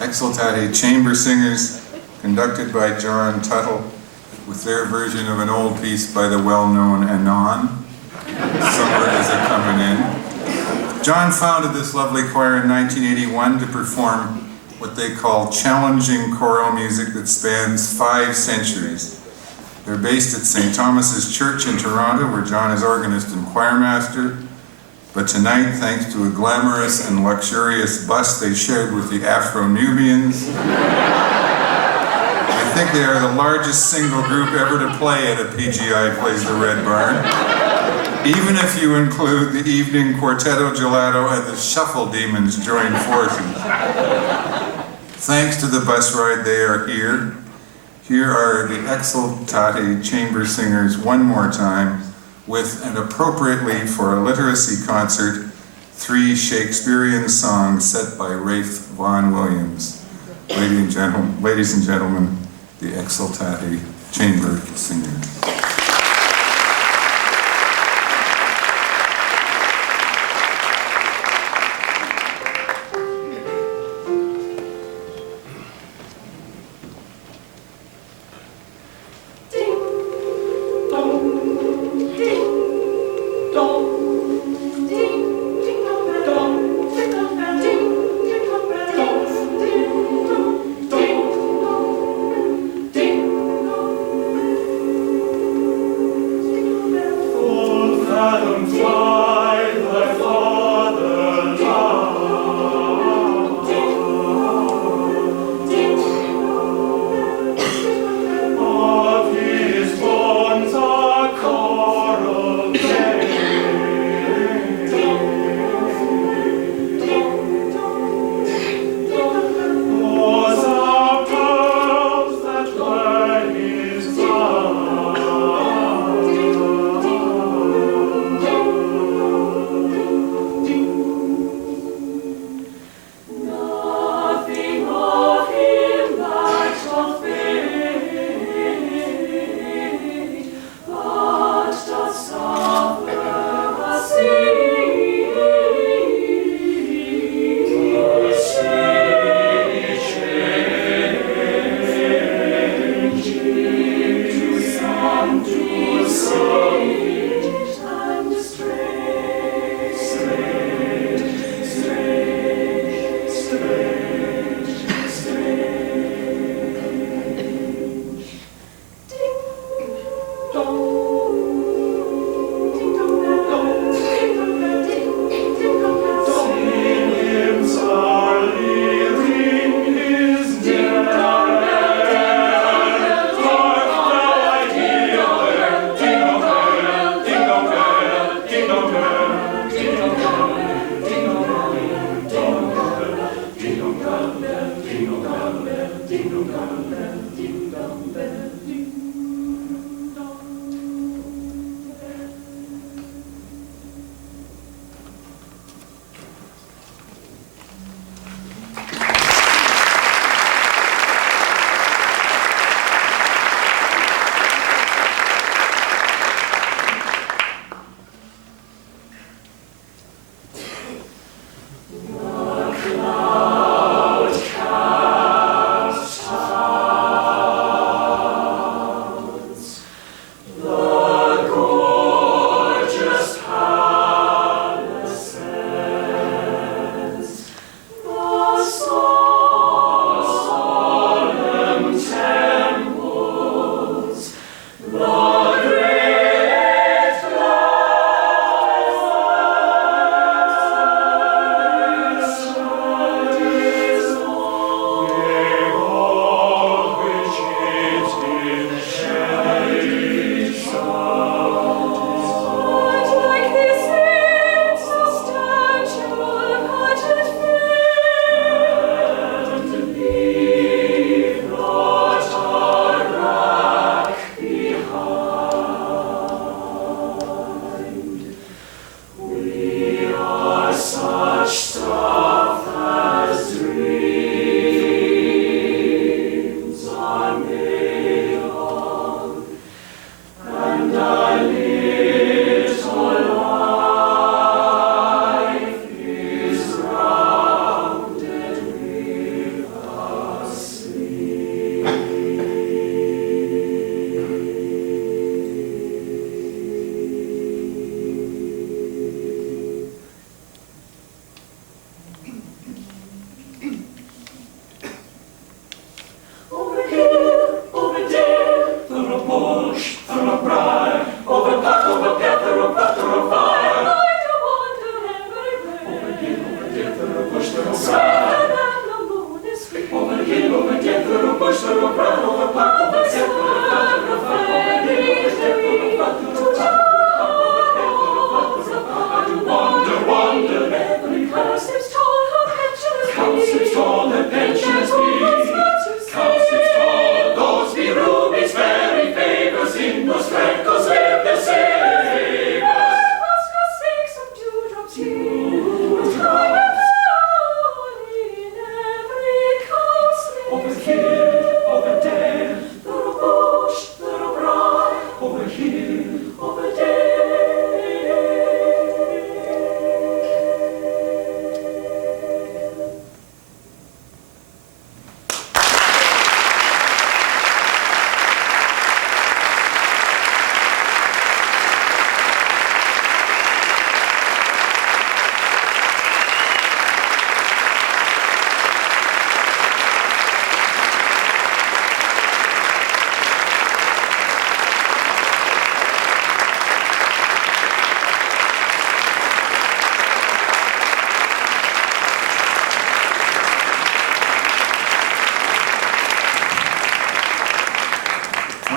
Exultate chamber singers conducted by John Tuttle with their version of an old piece by the well-known Anon. Summer is a-comin' in. John founded this lovely choir in 1981 to perform what they call challenging choral music that spans 5 centuries. They're based at St. Thomas's Church in Toronto, where John is organist and choirmaster. But tonight, thanks to a glamorous and luxurious bus they shared with the Afro-Nubians, I think they are the largest single group ever to play at a PGI Plays the Red Barn, even if you include the evening Quartetto Gelato and the Shuffle Demons join forces. Thanks to the bus ride, they are here. Here are the Exultate chamber singers one more time with, and appropriately for a literacy concert, 3 Shakespearean songs set by Rafe Vaughan Williams. Ladies and gentlemen, the Exultate chamber singers.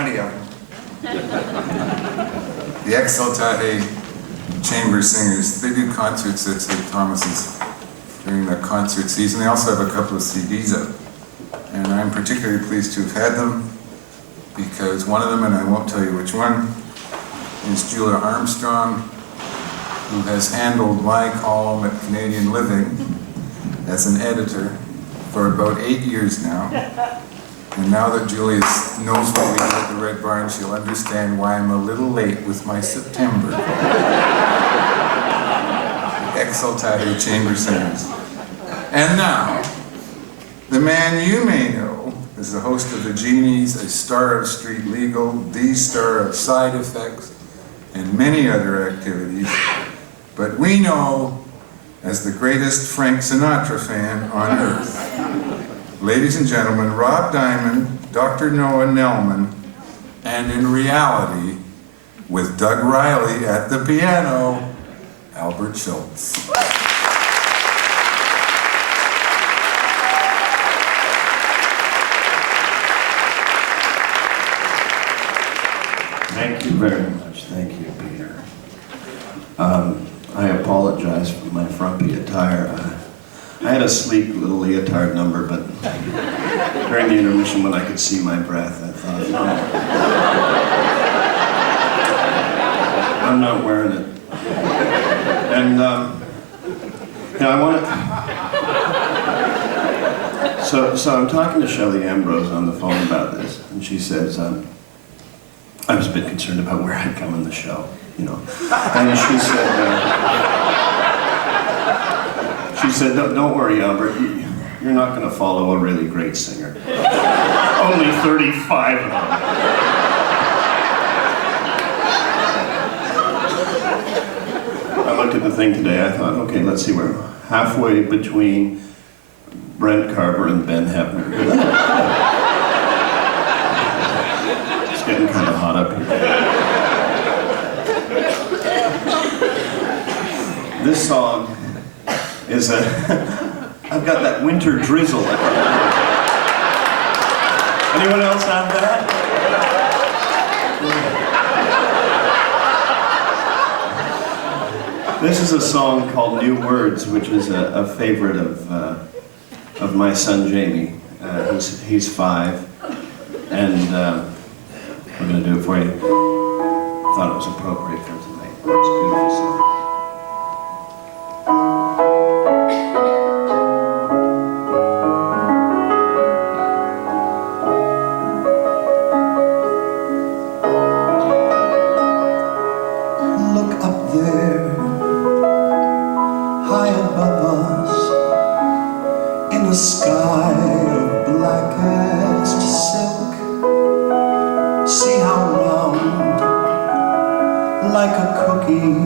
plenty of them. The Exaltate Chamber Singers, they do concerts at St. Thomas's during the concert season. They also have a couple of CDs up. And I'm particularly pleased to have had them because one of them, and I won't tell you which one, is Julia Armstrong, who has handled my column at Canadian Living as an editor for about 8 years now. And now that Julia knows what we do at the Red Barn, she'll understand why I'm a little late with my September. Exaltate Chamber Singers. And now, the man you may know is the host of The Genies, a star of Street Legal, the star of Side Effects, and many other activities. But we know as the greatest Frank Sinatra fan on earth. Ladies and gentlemen, Rob Diamond, Dr. Noah Nelman, and in reality, with Doug Riley at the piano, Albert Schultz. Thank you very much. Thank you, Peter. I apologize for my frumpy attire. I had a sleek little leotard number, but during the intermission when I could see my breath, I thought, no, I'm not wearing it. And, I want to... So I'm talking to Shelley Ambrose on the phone about this, and she says, I was a bit concerned about where I'd come in the show, you know. And she said, don't worry, Albert, you're not going to follow a really great singer. Only 35 of them. I looked at the thing today, I thought, okay, let's see, we're halfway between Brent Carver and Ben Hebner. It's getting kind of hot up here. This song is I've got that winter drizzle. Anyone else have that? This is a song called New Words, which is a favorite of my son Jamie. He's 5, and we're going to do it for you. Thought it was appropriate for tonight. It's a beautiful song. Look up there, high above us, in a sky of blackest silk. See how round, like a cookie,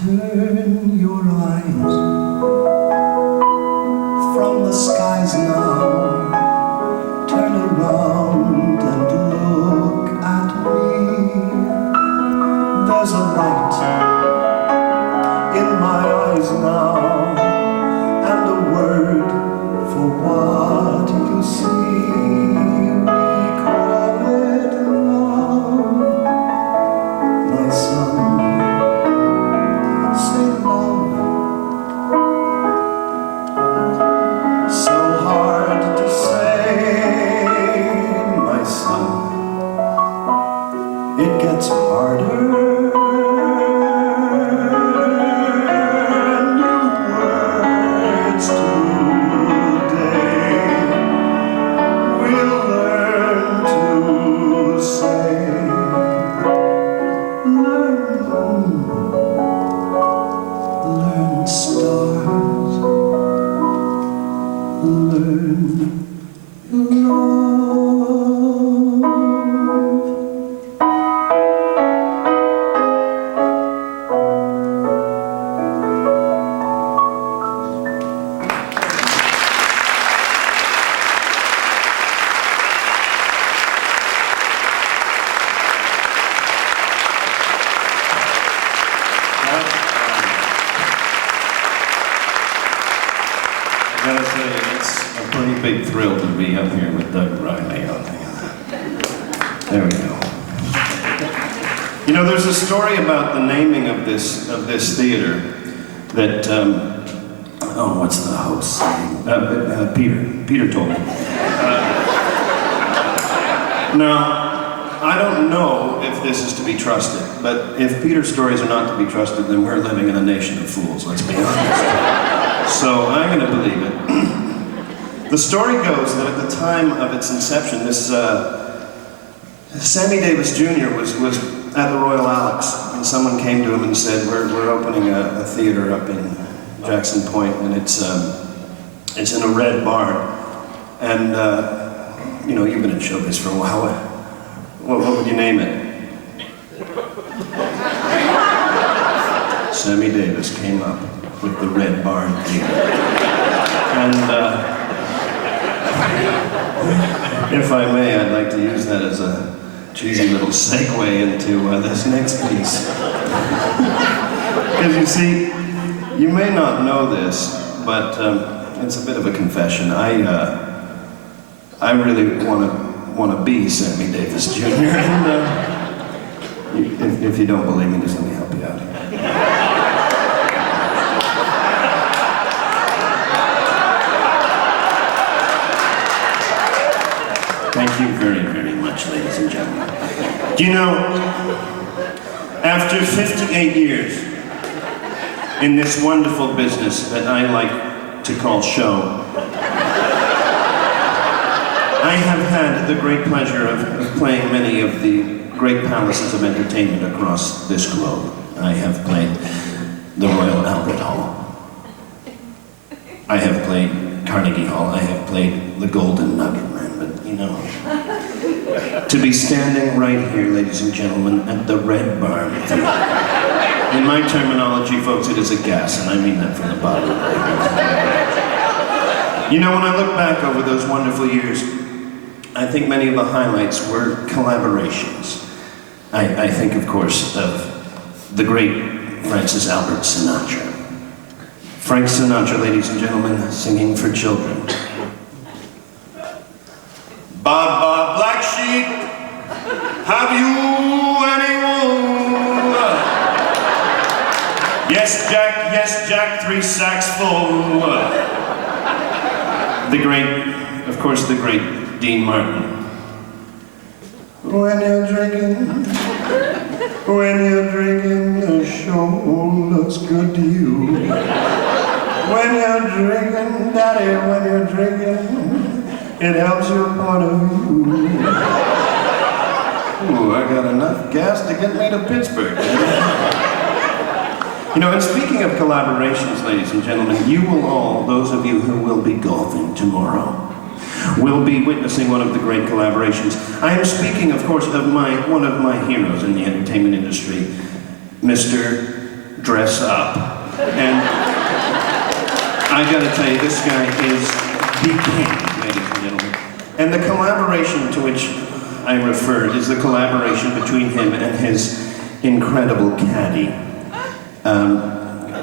Turn your eyes from the skies now. Turn around and look at me. There's a light in my eyes now, and a word for what you see. We call it love, my son. Say love. So hard to say, my son. It gets harder. I gotta say, it's a pretty big thrill to be up here with Doug Riley on there we go. You know, there's a story about the naming of this theater that, oh, what's the host's name? Peter told me. Now, I don't know if this is to be trusted, but if Peter's stories are not to be trusted, then we're living in a nation of fools, let's be honest. So I'm going to believe it. The story goes that at the time of its inception, this Sammy Davis Jr. was at the Royal Alex, and someone came to him and said, we're opening a theater up in Jackson Point, and it's in a red barn. And you know, you've been in showbiz for a while. What would you name it? Sammy Davis came up with the Red Barn Theater. And if I may, I'd like to use that as a cheesy little segue into this next piece. Because you see, you may not know this, but it's a bit of a confession. I really want to be Sammy Davis Jr. And if you don't believe me, just let me help you out here. Thank you very, very much, ladies and gentlemen. Do you know, after 58 years in this wonderful business that I like to call show, I have had the great pleasure of playing many of the great palaces of entertainment across this globe. I have played the Royal Albert Hall. I have played Carnegie Hall. I have played the Golden Nugget Man, but you know, to be standing right here, ladies and gentlemen, at the Red Barn Theater. In my terminology, folks, it is a gas, and I mean that from the bottom of my heart. You know, when I look back over those wonderful years, I think many of the highlights were collaborations. I think, of course, of the great Francis Albert Sinatra. Frank Sinatra, ladies and gentlemen, singing for children. Baba Black Sheep, have you any wool? Yes, Jack, 3 sacks full. The great, of course, the great Dean Martin. When you're drinking, the show looks good to you. When you're drinking, Daddy, when you're drinking, it helps your point of view. Ooh, I got enough gas to get me to Pittsburgh. You know, and speaking of collaborations, ladies and gentlemen, you will all, those of you who will be golfing tomorrow, will be witnessing one of the great collaborations. I am speaking, of course, of one of my heroes in the entertainment industry, Mr. dress up. And I gotta tell you, this guy is the king, ladies and gentlemen. And the collaboration to which I referred is the collaboration between him and his incredible caddy.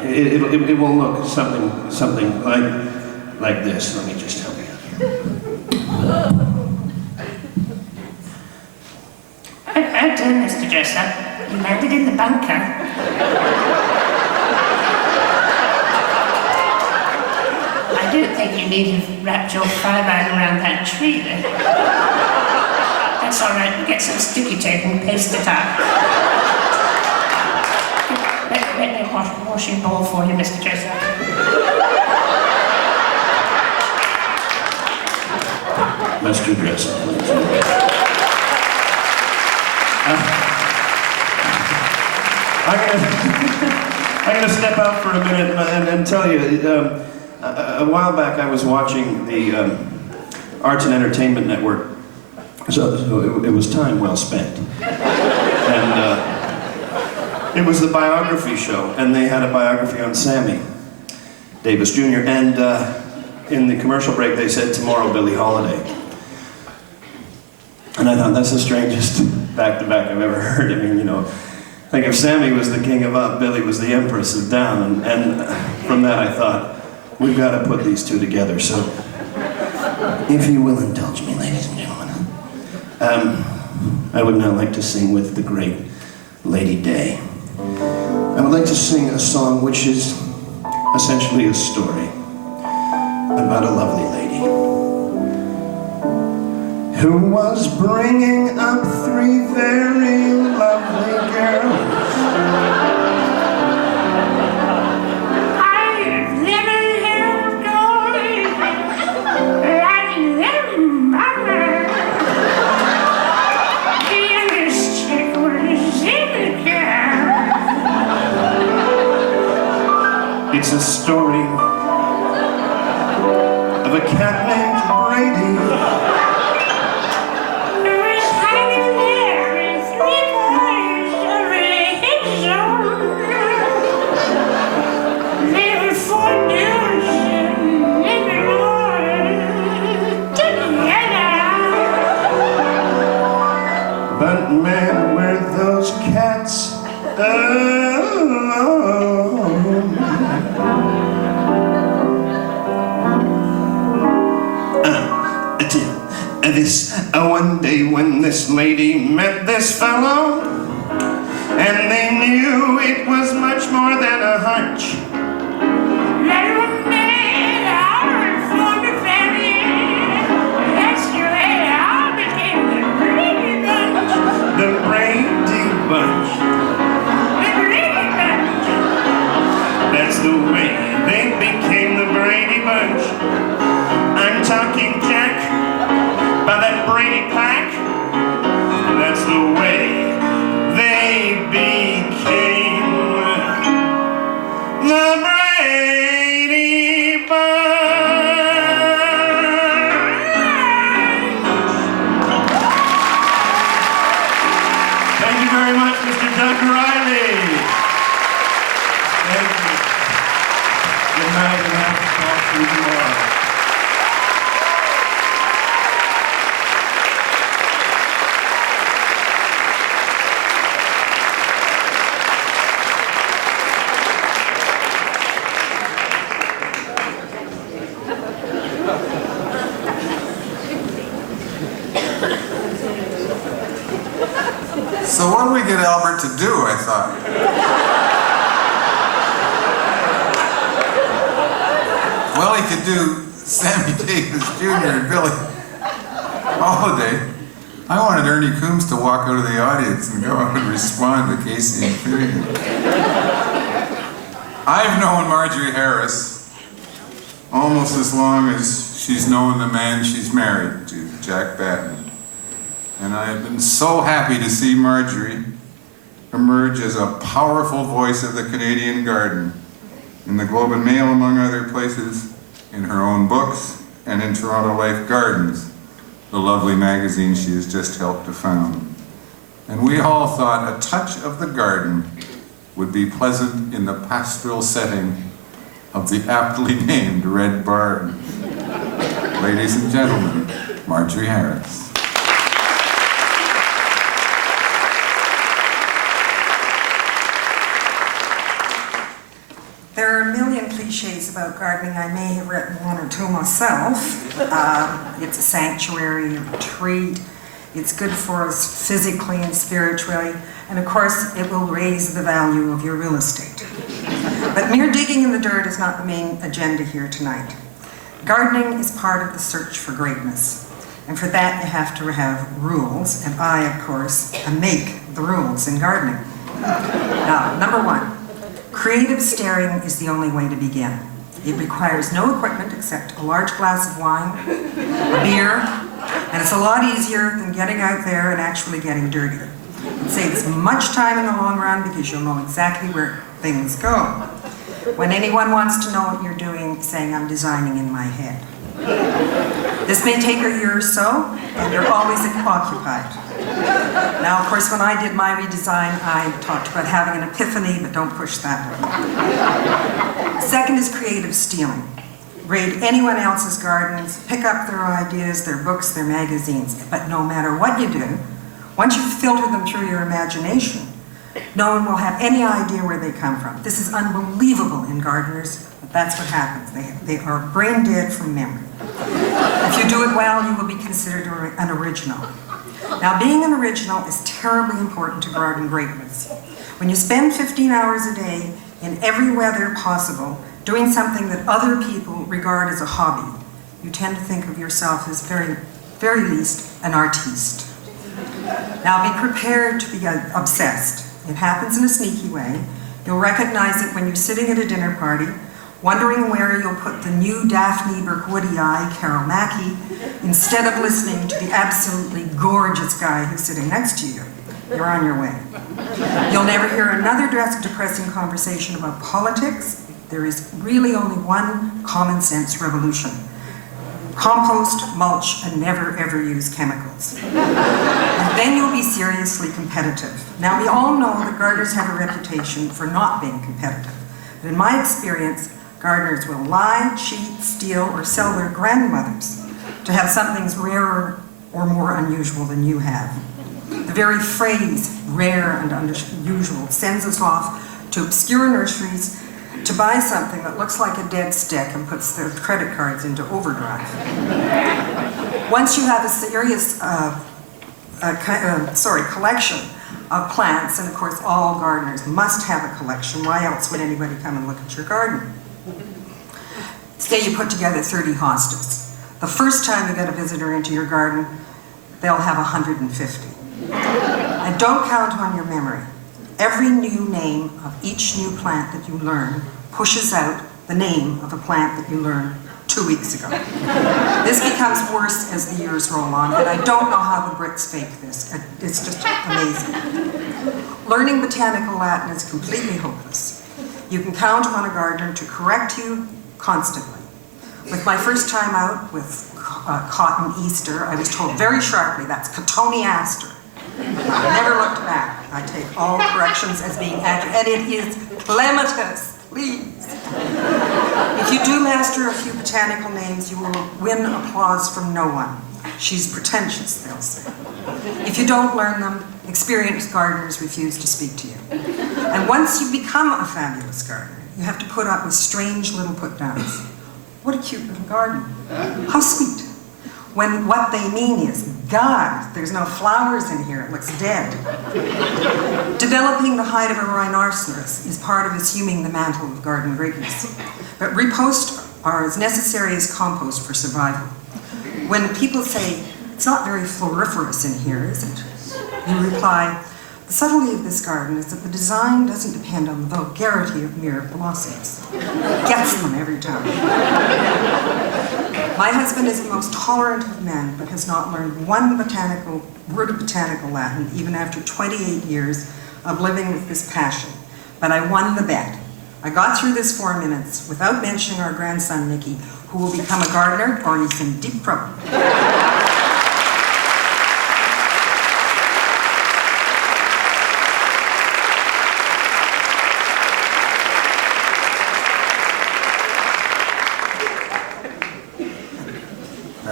It will look something like this. Let me just help you out here. How do, Mr. Dresser? You landed in the bunker. I don't think you need to have wrapped your firearm around that tree there. That's all right. We'll get some sticky tape and paste it up. Let me wash your bowl for you, Mr. Dresser. Mr. Dresser, please. I'm gonna step out for a minute and tell you, a while back I was watching the Arts and Entertainment Network, so it was time well spent. And it was the biography show, and they had a biography on Sammy Davis Jr., and in the commercial break they said, "Tomorrow, Billie Holiday." And I thought, that's the strangest back-to-back I've ever heard. I mean, you know, like if Sammy was the king of up, Billie was the empress of down. And from that I thought, we've got to put these two together. So, if you will indulge me, ladies and gentlemen, I would now like to sing with the great Lady Day. I would like to sing a song which is essentially a story about a lovely lady who was bringing up three very lovely girls. I've never held joy like them, mama. The youngest chick was in the car. It's a story of a cat named Brady. But man, were those cats alone. This one day when this lady met this fellow, and they knew it was much more than a hunch. The Brady Bunch. That's the way they became the Brady Bunch. I'm talking Jack by that Brady pack. That's the way they became the Brady Bunch. Thank you very much, Mr. Doug Riley. Thank you. Good night and have a talk to you tomorrow. So what do we get Albert to do, I thought? Well, he could do Sammy Davis Jr. and Billie Holiday. I wanted Ernie Coombs to walk out of the audience and go out and respond to Casey and Finnegan. I've known Marjorie Harris almost as long as she's known the man she's married to, Jack Batten. And I have been so happy to see Marjorie emerge as a powerful voice of the Canadian garden in the Globe and Mail, among other places, in her own books, and in Toronto Life Gardens, the lovely magazine she has just helped to found. And we all thought a touch of the garden would be pleasant in the pastoral setting of the aptly named Red Barn. Ladies and gentlemen, Marjorie Harris. There are a million cliches about gardening. I may have written one or two myself. It's a sanctuary, a retreat. It's good for us physically and spiritually. And of course, it will raise the value of your real estate. But mere digging in the dirt is not the main agenda here tonight. Gardening is part of the search for greatness. And for that, you have to have rules. And I, of course, make the rules in gardening. Now, number one. Creative staring is the only way to begin. It requires no equipment except a large glass of wine, a beer, and it's a lot easier than getting out there and actually getting dirty. It saves much time in the long run because you'll know exactly where things go. When anyone wants to know what you're doing, saying, I'm designing in my head. This may take a year or so, and you're always occupied. Now, of course, when I did my redesign, I talked about having an epiphany, but don't push that one. Second is creative stealing. Raid anyone else's gardens, pick up their ideas, their books, their magazines. But no matter what you do, once you filter them through your imagination, no one will have any idea where they come from. This is unbelievable in gardeners, but that's what happens. They are brain dead from memory. If you do it well, you will be considered an original. Now, being an original is terribly important to garden greatness. When you spend 15 hours a day in every weather possible doing something that other people regard as a hobby, you tend to think of yourself as very least an artiste. Now, be prepared to be obsessed. It happens in a sneaky way. You'll recognize it when you're sitting at a dinner party, wondering where you'll put the new Daphne Burke-Woody-eye Carol Mackey instead of listening to the absolutely gorgeous guy who's sitting next to you. You're on your way. You'll never hear another depressing conversation about politics. There is really only one common sense revolution. Compost, mulch, and never ever use chemicals. And then you'll be seriously competitive. Now, we all know that gardeners have a reputation for not being competitive. But in my experience, gardeners will lie, cheat, steal, or sell their grandmothers to have something rarer or more unusual than you have. The very phrase, rare and unusual, sends us off to obscure nurseries to buy something that looks like a dead stick and puts their credit cards into overdrive. Once you have a serious collection of plants, and of course all gardeners must have a collection, why else would anybody come and look at your garden? Say you put together 30 hostas. The first time you get a visitor into your garden, they'll have 150. And don't count on your memory. Every new name of each new plant that you learn pushes out the name of a plant that you learned 2 weeks ago. This becomes worse as the years roll on, and I don't know how the Brits fake this. It's just amazing. Learning botanical Latin is completely hopeless. You can count on a gardener to correct you constantly. With my first time out with cotton Easter, I was told very sharply, that's Cotoneaster. I never looked back. I take all corrections as being accurate, and it is clematis, please. If you do master a few botanical names, you will win applause from no one. She's pretentious, they'll say. If you don't learn them, experienced gardeners refuse to speak to you. And once you become a fabulous gardener, you have to put up with strange little put-downs. What a cute little garden. How sweet. When what they mean is, God, there's no flowers in here, it looks dead. Developing the height of a rhinoceros is part of assuming the mantle of garden greatness. But reposts are as necessary as compost for survival. When people say, it's not very floriferous in here, is it? You reply, the subtlety of this garden is that the design doesn't depend on the vulgarity of mere blossoms. Gets them every time. My husband is the most tolerant of men, but has not learned one word of botanical Latin, even after 28 years of living with this passion. But I won the bet. I got through this 4 minutes without mentioning our grandson, Nicky, who will become a gardener or he's in deep trouble.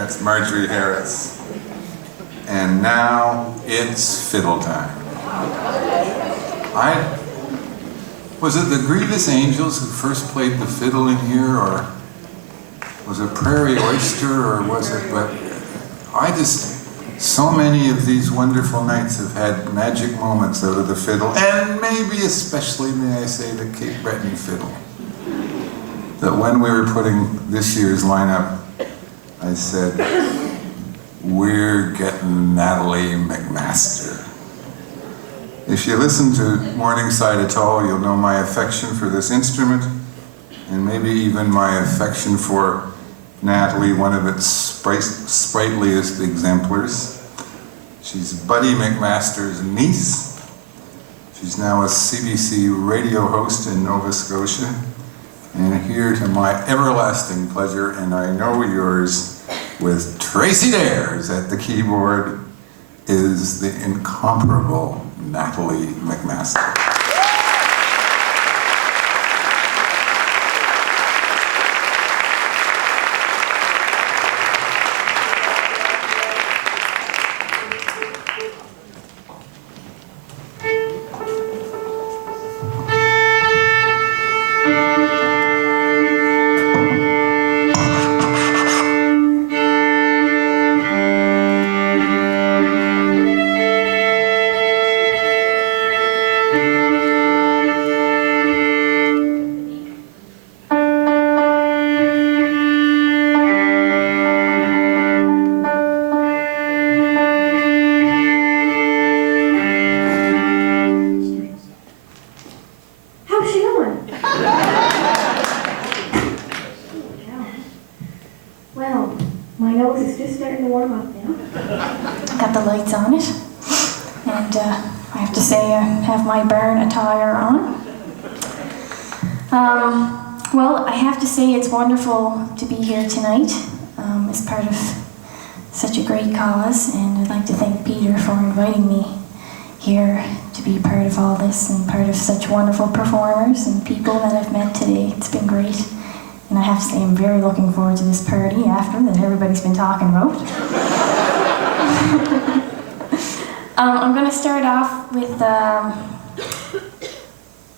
That's Marjorie Harris. And now it's fiddle time. Was it the Grievous Angels who first played the fiddle in here, or was it Prairie Oyster, or was it, but so many of these wonderful nights have had magic moments out of the fiddle, and maybe especially, may I say, the Cape Breton fiddle. That when we were putting this year's lineup, I said, we're getting Natalie McMaster. If you listen to Morningside at all, you'll know my affection for this instrument, and maybe even my affection for Natalie, one of its sprightliest exemplars. She's Buddy McMaster's niece. She's now a CBC radio host in Nova Scotia. And here, to my everlasting pleasure, and I know yours, with Tracy Dares at the keyboard, is the incomparable Natalie McMaster. Well, I have to say it's wonderful to be here tonight as part of such a great cause, and I'd like to thank Peter for inviting me here to be part of all this and part of such wonderful performers and people that I've met today. It's been great, and I have to say I'm very looking forward to this party after that everybody's been talking about. I'm going to start off with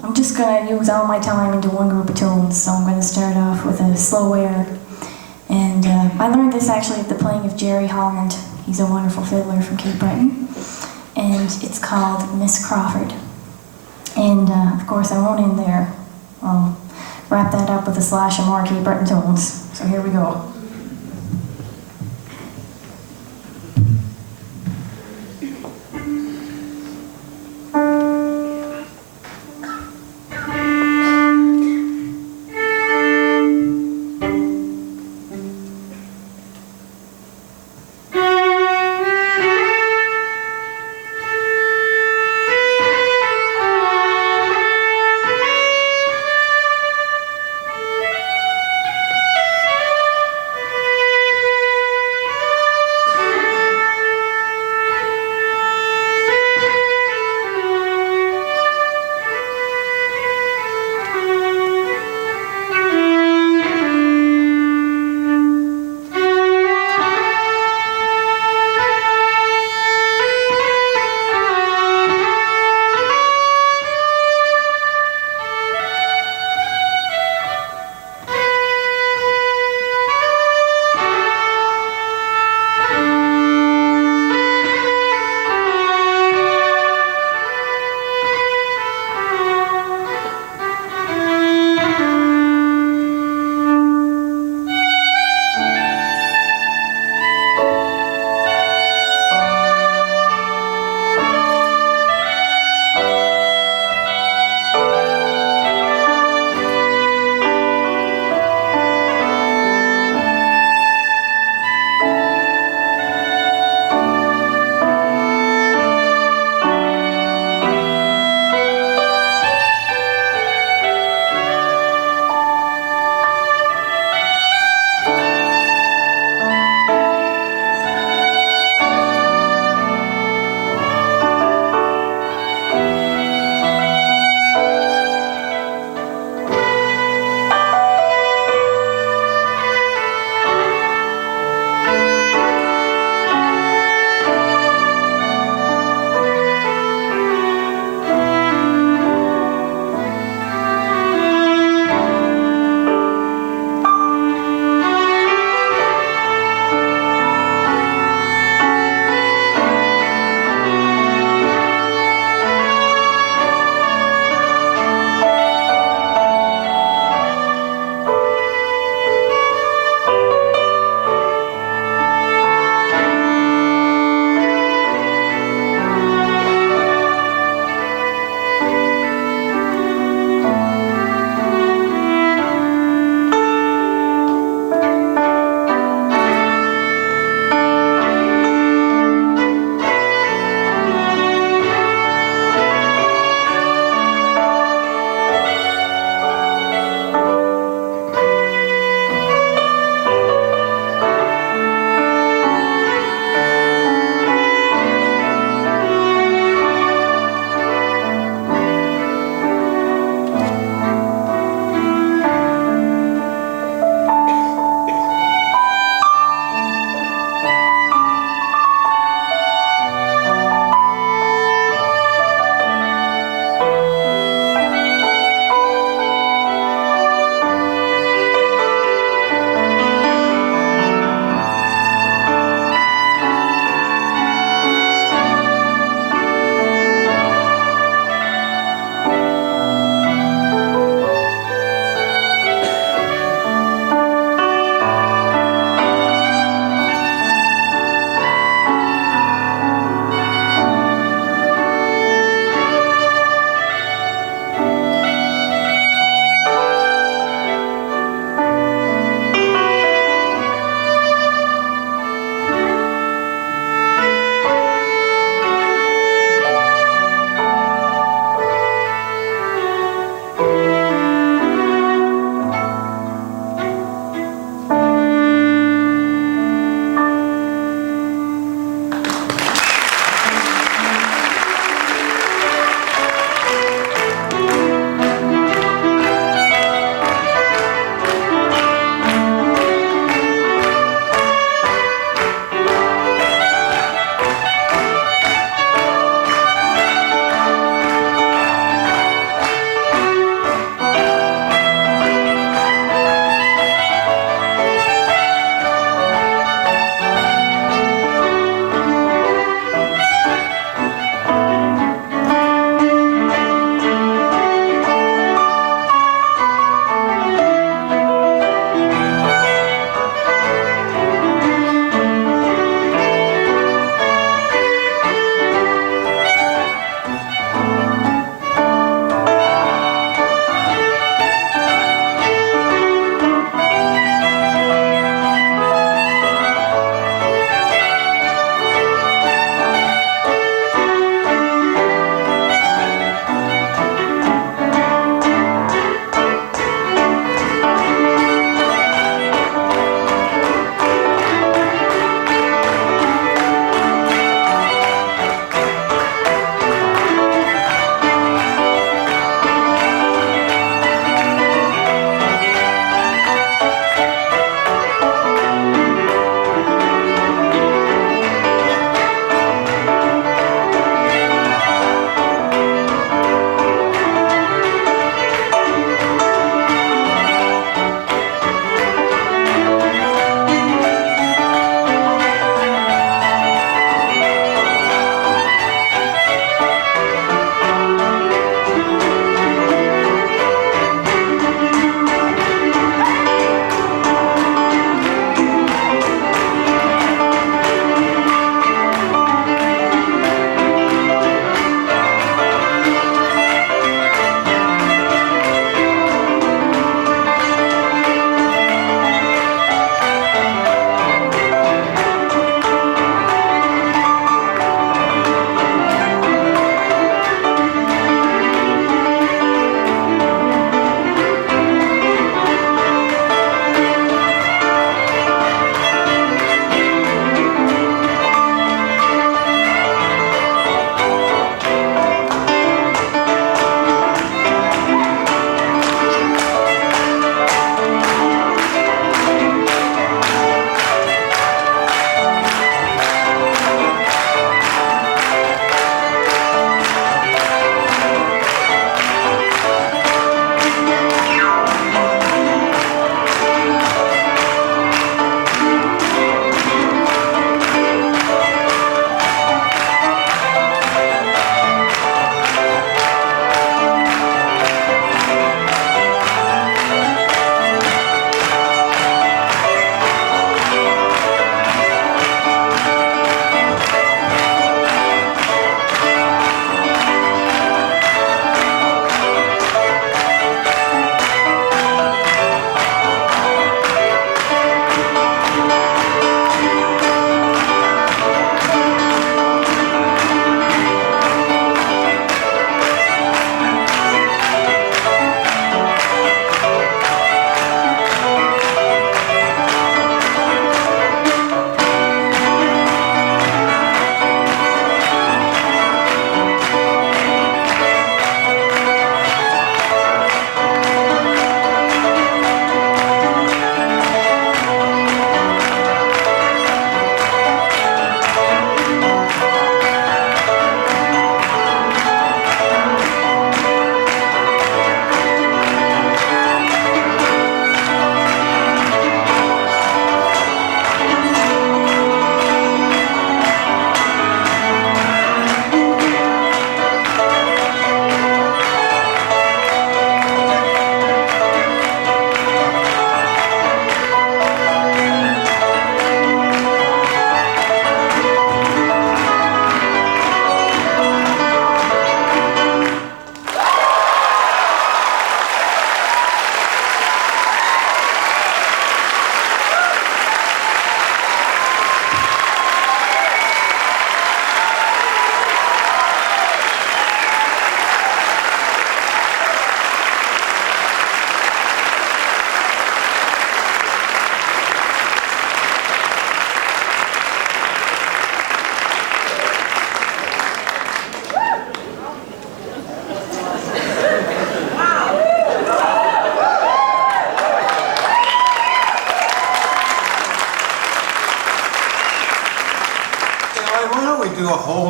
I'm just going to use all my time into one group of tunes, so I'm going to start off with a slow air. And I learned this actually at the playing of Jerry Holland. He's a wonderful fiddler from Cape Breton. And it's called Miss Crawford. And of course I won't end there. I'll wrap that up with a slash of more Cape Breton tunes. So here we go.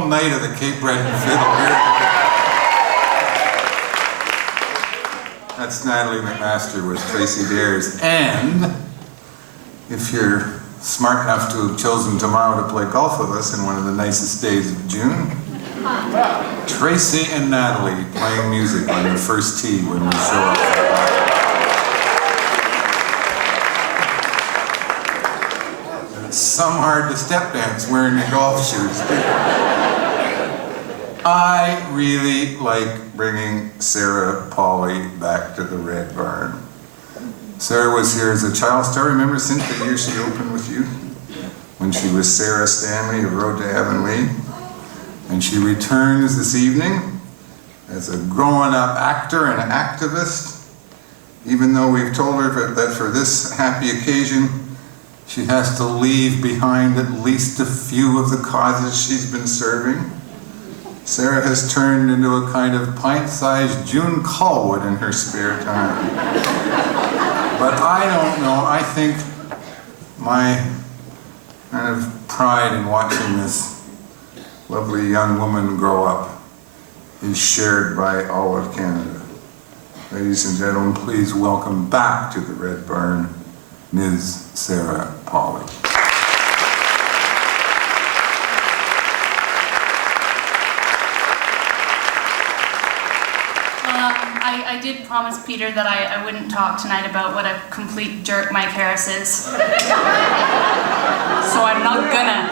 whole night of the Cape Breton Fiddle here. That's Natalie McMaster with Tracy Dares. And if you're smart enough to have chosen tomorrow to play golf with us in one of the nicest days of June, Tracy and Natalie playing music on the first tee when we show up. It's some hard to step dance wearing your golf shoes. I really like bringing Sarah Pauly back to the Red Barn. Sarah was here as a child star. Remember, since the year she opened with you? When she was Sarah Stanley of Road to Heavenly. And she returns this evening as a grown-up actor and activist, even though we've told her that for this happy occasion, she has to leave behind at least a few of the causes she's been serving. Sarah has turned into a kind of pint-sized June Callwood in her spare time. But I don't know, I think my kind of pride in watching this lovely young woman grow up is shared by all of Canada. Ladies and gentlemen, please welcome back to the Red Barn, Ms. Sarah Pauly. I did promise Peter that I wouldn't talk tonight about what a complete jerk Mike Harris is. So I'm not gonna.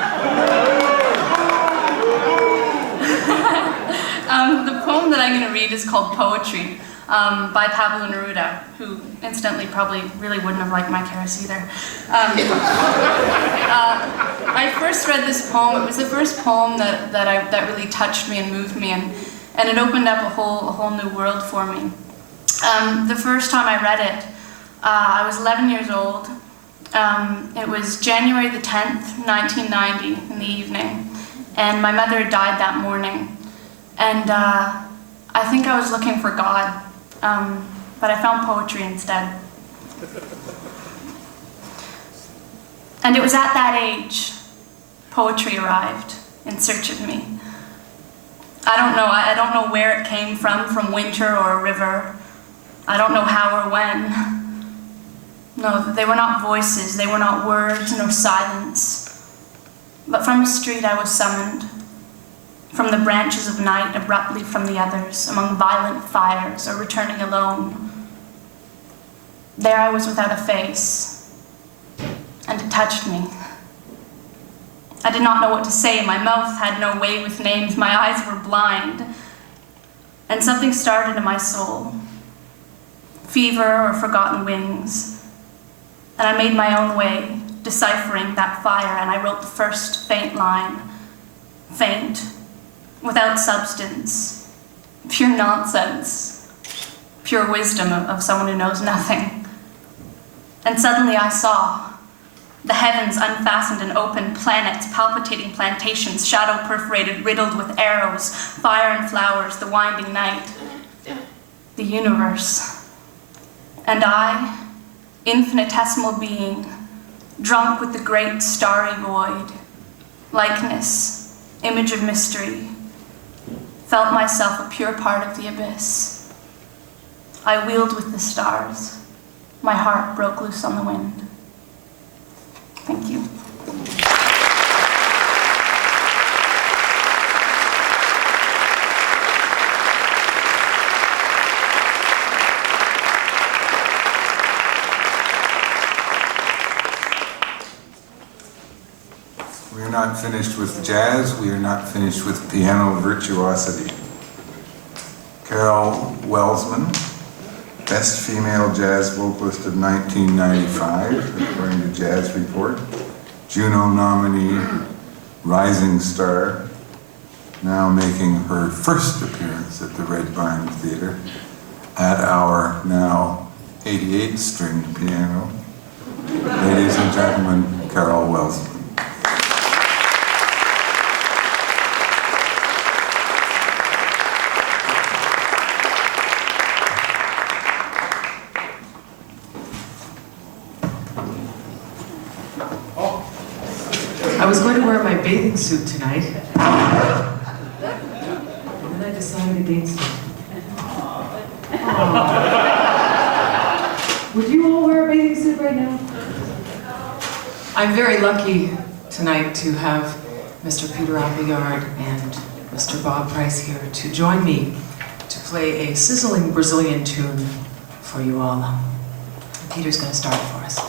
The poem that I'm gonna read is called Poetry by Pablo Neruda, who incidentally probably really wouldn't have liked Mike Harris either. I first read this poem. It was the first poem that really touched me and moved me, and it opened up a whole new world for me. The first time I read it, I was 11 years old. It was January the 10th, 1990, in the evening, and my mother had died that morning. And I think I was looking for God, but I found poetry instead. And it was at that age, poetry arrived in search of me. I don't know where it came from winter or a river. I don't know how or when. No, they were not voices, they were not words nor silence. But from a street I was summoned, from the branches of night abruptly from the others, among violent fires or returning alone. There I was without a face, and it touched me. I did not know what to say. My mouth had no way with names. My eyes were blind. And something started in my soul. Fever or forgotten wings. And I made my own way, deciphering that fire, and I wrote the first faint line. Faint, without substance, pure nonsense, pure wisdom of someone who knows nothing. And suddenly I saw the heavens unfastened and open, planets, palpitating plantations, shadow perforated, riddled with arrows, fire and flowers, the winding night, the universe. And I, infinitesimal being, drunk with the great starry void, likeness, image of mystery, felt myself a pure part of the abyss. I wheeled with the stars. My heart broke loose on the wind. Thank you. We are not finished with jazz. We are not finished with piano virtuosity. Carol Welsman, Best Female Jazz Vocalist of 1995, according to Jazz Report. Juno nominee, rising star, now making her first appearance at the Red Barn Theatre at our now 88-stringed piano. Ladies and gentlemen, Carol Welsman. I was going to wear my bathing suit tonight, bathing suit. Would you all wear a bathing suit right now? I'm very lucky tonight to have Mr. Peter Appleyard and Mr. Bob Price here to join me to play a sizzling Brazilian tune for you all. Peter's going to start for us.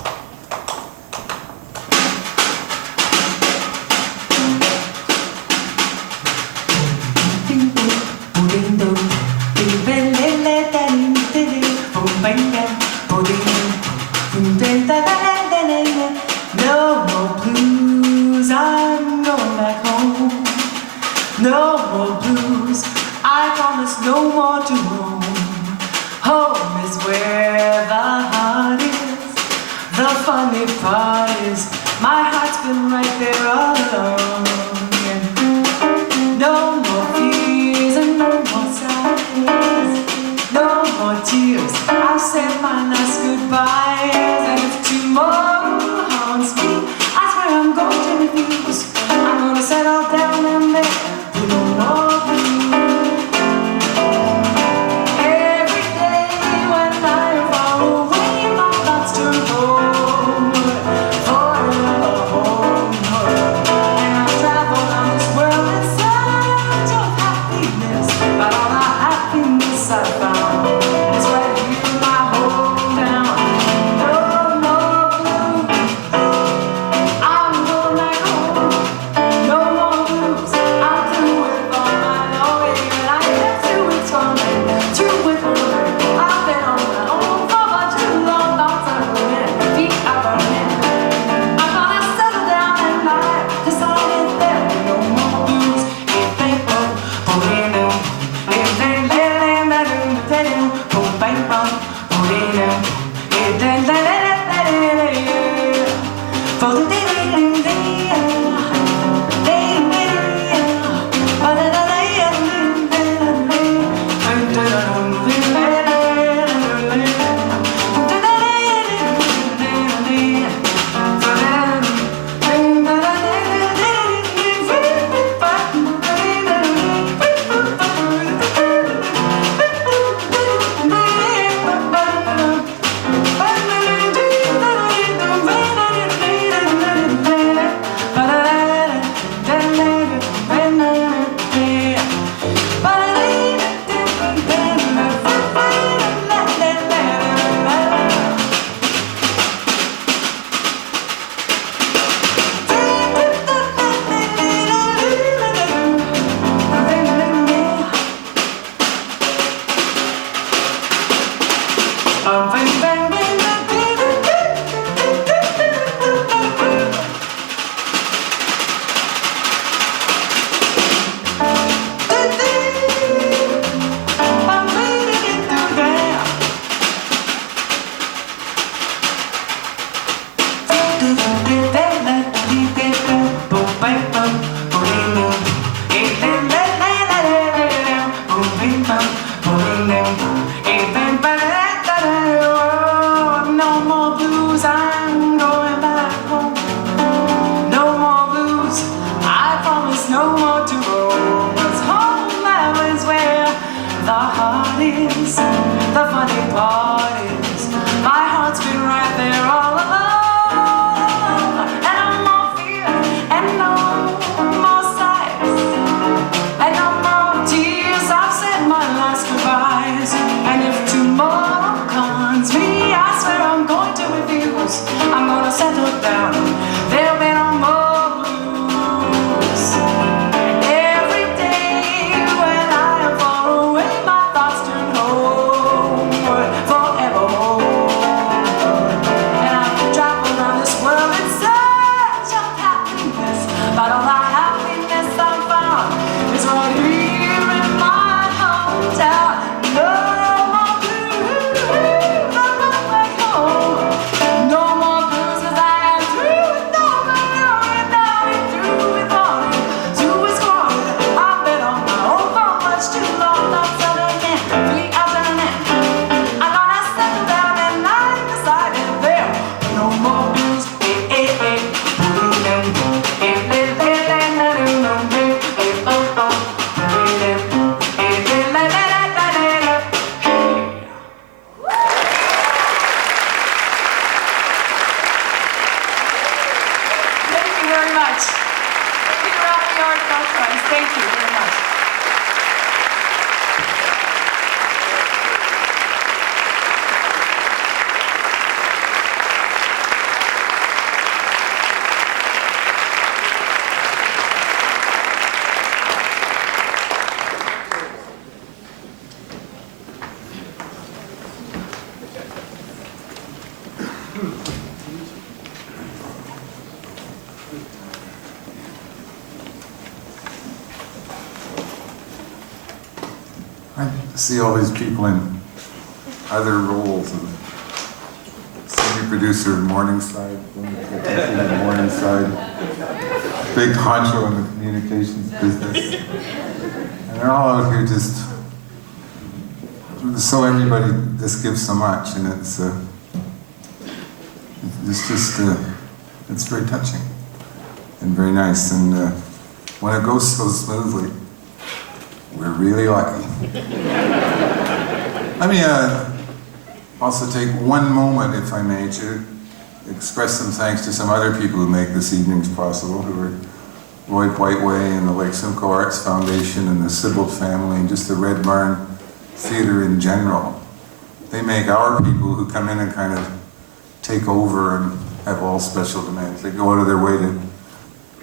No more blues, I'm going back home. No more blues, I promise no more to roam. Home is where the heart is. The funny part is my heart's been right there all along. And no more fears and no more sighs. No more tears, I've said my last goodbyes. And if tomorrow haunts me, I swear I'm going to refuse. I'm gonna settle down and make no more blues. Every day when I am far away, my thoughts turn homeward, forever homeward. And I've traveled on this world in search of happiness, but all the happiness I found is right here in my hometown. No more blues, I'm going back home. No more blues, I'm through with all my longing. And I am through with torment, through with worry. I've been on my own for far too long. Thoughts are running, feet are burning. I'm gonna settle down and lie, decided there be no more blues. If they boom, boom, if they boom, bang, bum, boom, if they for the day. No more blues, I'm going back home. No more blues, I promise no more to roam. 'Cause home is where the heart is. The funny part is my heart's been right there all along. much. Peter Appleyard, Bob Price, thank you very much. I see all these people in other roles. Senior producer of Morningside, big honcho in the communications business. And they're all out here just, so everybody just gives so much, and it's very touching and very nice. And when it goes so smoothly, we're really lucky. Let me also take one moment, if I may, to express some thanks to some other people who make this evening's possible, who are Roy Whiteway and the Lake Simcoe Arts Foundation and the Sibbald family and just the Red Barn Theatre in general. They make our people who come in and kind of take over and have all special demands. They go out of their way to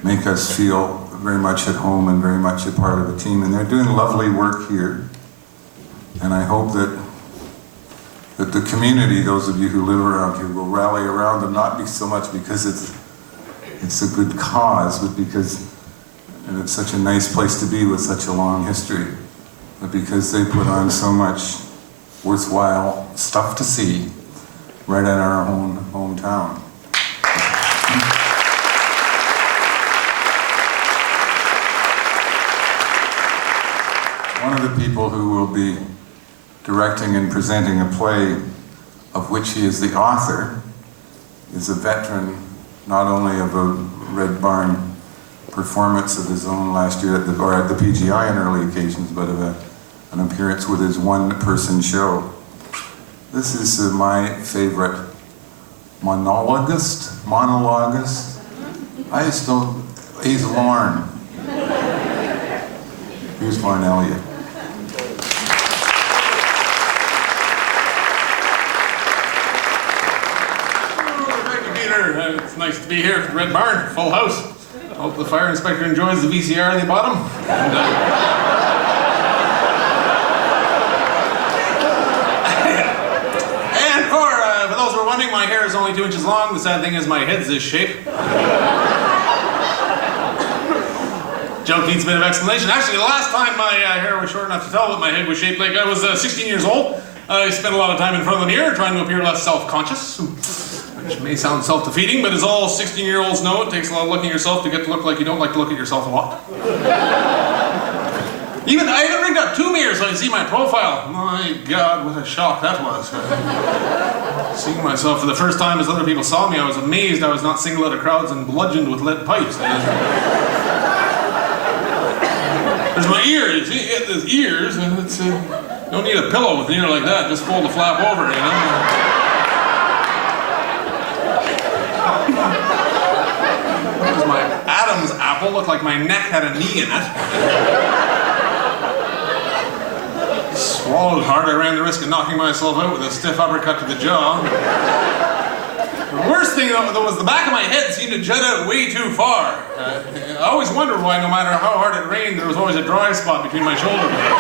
make us feel very much at home and very much a part of a team. And they're doing lovely work here. And I hope that the community, those of you who live around here, will rally around them, not be so much because it's a good cause, but because and it's such a nice place to be with such a long history, but because they put on so much worthwhile stuff to see right in our own hometown. One of the people who will be directing and presenting a play of which he is the author is a veteran, not only of a Red Barn performance of his own last year at the PGI on early occasions, but of an appearance with his one-person show. This is my favorite monologuist. I just don't, he's Lorne. Here's Lorne Elliott. It's nice to be here at the Red Barn, full house. I hope the fire inspector enjoys the VCR they bought him. And for those who are wondering, my hair is only 2 inches long. The sad thing is my head's this shape. Joke needs a bit of explanation. Actually, the last time my hair was short enough to tell what my head was shaped like, I was 16 years old. I spent a lot of time in front of the mirror trying to appear less self-conscious. Which may sound self-defeating, but as all 16-year-olds know, it takes a lot of looking at yourself to get to look like you don't like to look at yourself a lot. I even rigged up 2 mirrors so I can see my profile. My God, what a shock that was. Seeing myself for the first time as other people saw me, I was amazed I was not singled out of crowds and bludgeoned with lead pipes. There's my ears. You see, there's ears, and it's, you don't need a pillow with an ear like that. Just fold the flap over, you know? My Adam's apple looked like my neck had a knee in it. Swallowed hard, I ran the risk of knocking myself out with a stiff uppercut to the jaw. The worst thing though was the back of my head seemed to jut out way too far. I always wondered why no matter how hard it rained, there was always a dry spot between my shoulder blades.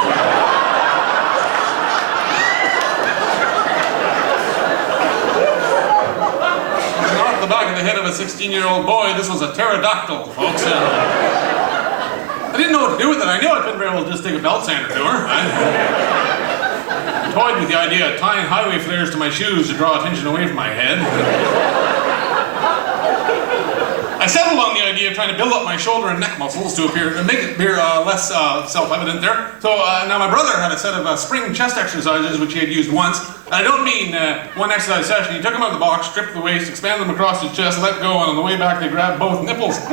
The back of the head of a 16-year-old boy, this was a pterodactyl, folks. I didn't know what to do with it. I knew I couldn't very well just take a belt sander to her. I toyed with the idea of tying highway flares to my shoes to draw attention away from my head. I settled on the idea of trying to build up my shoulder and neck muscles to make it appear less self-evident there. So now my brother had a set of spring chest exercises which he had used once. And I don't mean one exercise session. He took them out of the box, stripped the waist, expanded them across his chest, let go, and on the way back they grabbed both nipples. So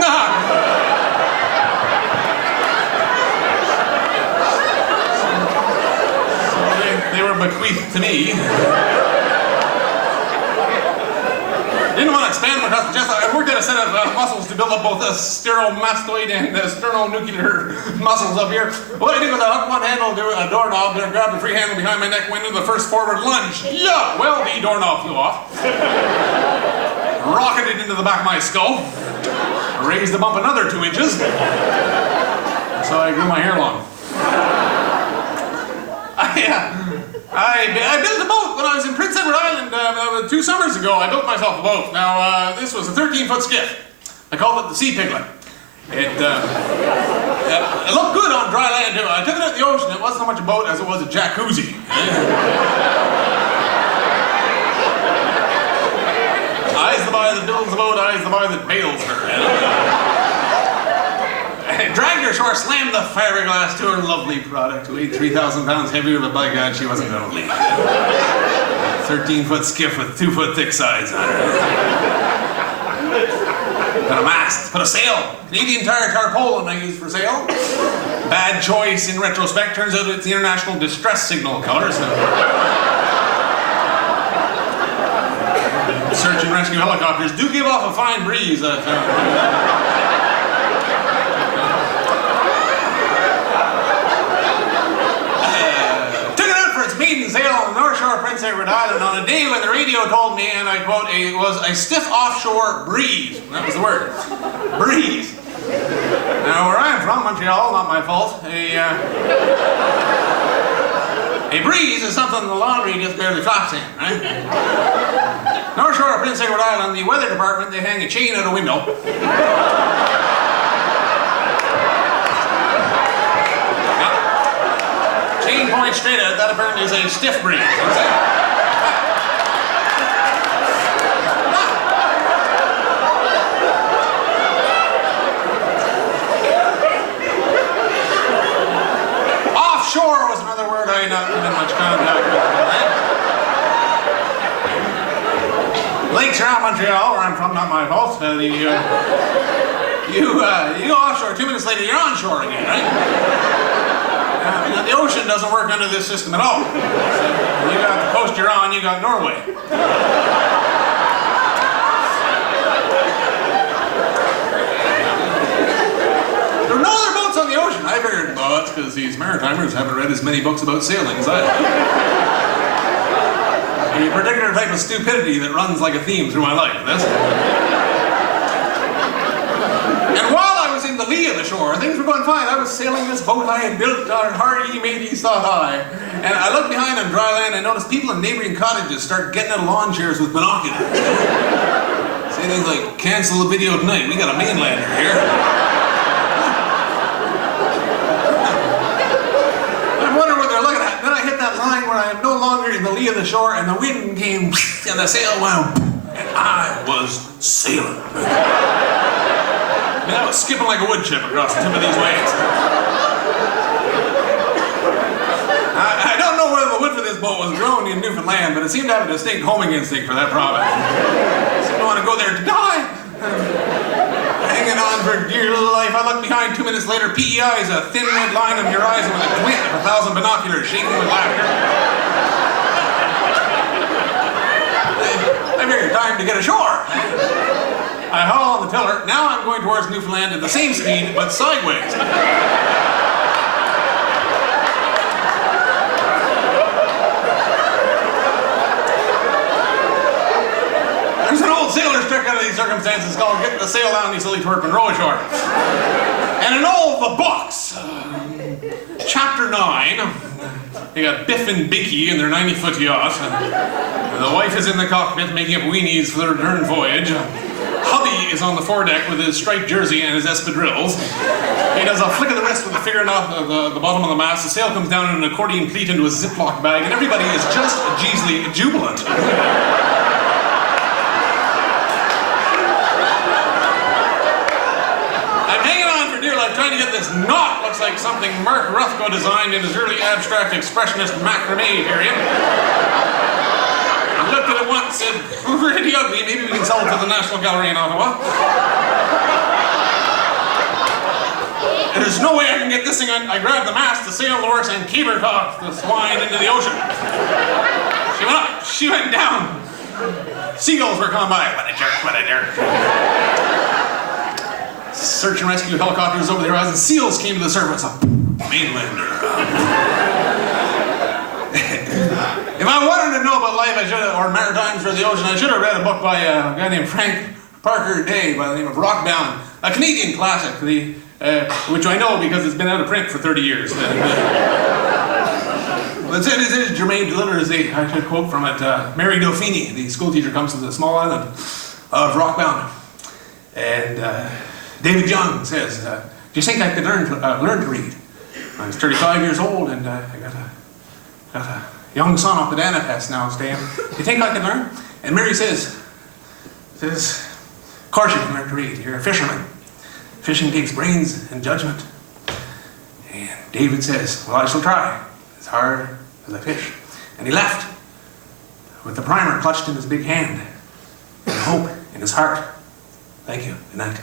they were bequeathed to me. didn't want to expand my across the chest. I worked at a set of muscles to build up both the steromastoid and the sternonuclear muscles up here. What I did was I hooked one handle to a doorknob, then I grabbed the free handle behind my neck, went into the first forward lunge. Yeah, well, the doorknob flew off. Rocketed into the back of my skull. Raised the bump another 2 inches. So I grew my hair long. I built a boat when I was in Prince Edward Island 2 summers ago. I built myself a boat. Now, this was a 13-foot skiff. I called it the Sea Piglet. It looked good on dry land, too. I took it out the ocean. It wasn't so much a boat as it was a jacuzzi. Eyes the boy that builds the boat, eyes the boy that bails her. Dragged her ashore, slammed the fiberglass to her lovely product, who weighed 3,000 pounds heavier, but by God, she wasn't going to leave. 13-foot skiff with 2-foot thick sides on her. Put a mast, put a sail. Canadian Tire tarpaulin I used for sail. Bad choice in retrospect. Turns out it's the international distress signal color, so. Search and rescue helicopters do give off a fine breeze, I found. Maiden sail on the North Shore of Prince Edward Island on a day when the radio told me, and I quote, it was a stiff offshore breeze. That was the word. Breeze. Now, where I'm from, Montreal, not my fault, a breeze is something the laundry just barely flaps in, right? North Shore of Prince Edward Island, the weather department, they hang a chain out a window. Chain points straight out, that apparently is a stiff breeze. Offshore was another word I had not been in much contact with. Lakes around Montreal, where I'm from, not my fault. You go offshore, 2 minutes later, you're onshore again, right? The ocean doesn't work under this system at all. So you got the coast you're on, you got Norway. There are no other boats on the ocean. I figured, well, that's because these maritimers haven't read as many books about sailing as I have. A particular type of stupidity that runs like a theme through my life. And while I was in the lee of the shore, things were going fine. I was sailing this boat I had built on hardy mateys thought I. And I looked behind on dry land and noticed people in neighboring cottages start getting out of lawn chairs with binoculars. Say things like, cancel the video tonight, we got a mainlander here. I wonder what they're looking at. Then I hit that line where I am no longer in the lee of the shore and the wind came and the sail went and I was sailing. I was skipping like a wood chip across the tip of these waves. I don't know whether the wood for this boat was grown in Newfoundland, but it seemed to have a distinct homing instinct for that province. I seemed to want to go there to die. Hanging on for dear life. I looked behind 2 minutes later. PEI is a thin red line on the horizon with a glint of 1,000 binoculars shaking with laughter. I figured time to get ashore. I haul on the tiller. Now I'm going towards Newfoundland at the same speed, but sideways. There's an old sailor's trick under these circumstances called getting the sail down, you silly twerp, and row ashore. And in all the books, Chapter 9, they got Biff and Bicky in their 90-foot yacht. The wife is in the cockpit making up weenies for the return voyage. Hubby is on the foredeck with his striped jersey and his espadrilles. He does a flick of the wrist with the figure knot of the bottom of the mast. The sail comes down in an accordion pleat into a Ziploc bag, and everybody is just Jeezy jubilant. I'm hanging on for dear life, trying to get this knot. Looks like something Mark Rothko designed in his early abstract expressionist macrame period. I looked at it once, said, pretty ugly, maybe we can sell it to the National Gallery in Ottawa. There's no way I can get this thing on. I grabbed the mast, the sail lures, and cabered off the swine into the ocean. She went up, she went down. seagulls were coming by. What a jerk, what a jerk. Search and rescue helicopters over the horizon. Seals came to the surface. A mainlander. If I wanted to know about life, I should have, or maritimes or the ocean, I should have read a book by a guy named Frank Parker Day by the name of Rockbound, a Canadian classic, which I know because it's been out of print for 30 years. This is Germaine delivers I should quote from it, Mary Dauphine, the schoolteacher, comes to the small island of Rockbound. And David Young says, do you think I could learn to read? I was 35 years old and I got a young son off the Dana test now, Stan. Do you think I could learn? And Mary says, of course you can learn to read. You're a fisherman. Fishing takes brains and judgment. And David says, well, I shall try. As hard as I fish. And he left with the primer clutched in his big hand and hope in his heart. Thank you. Good night.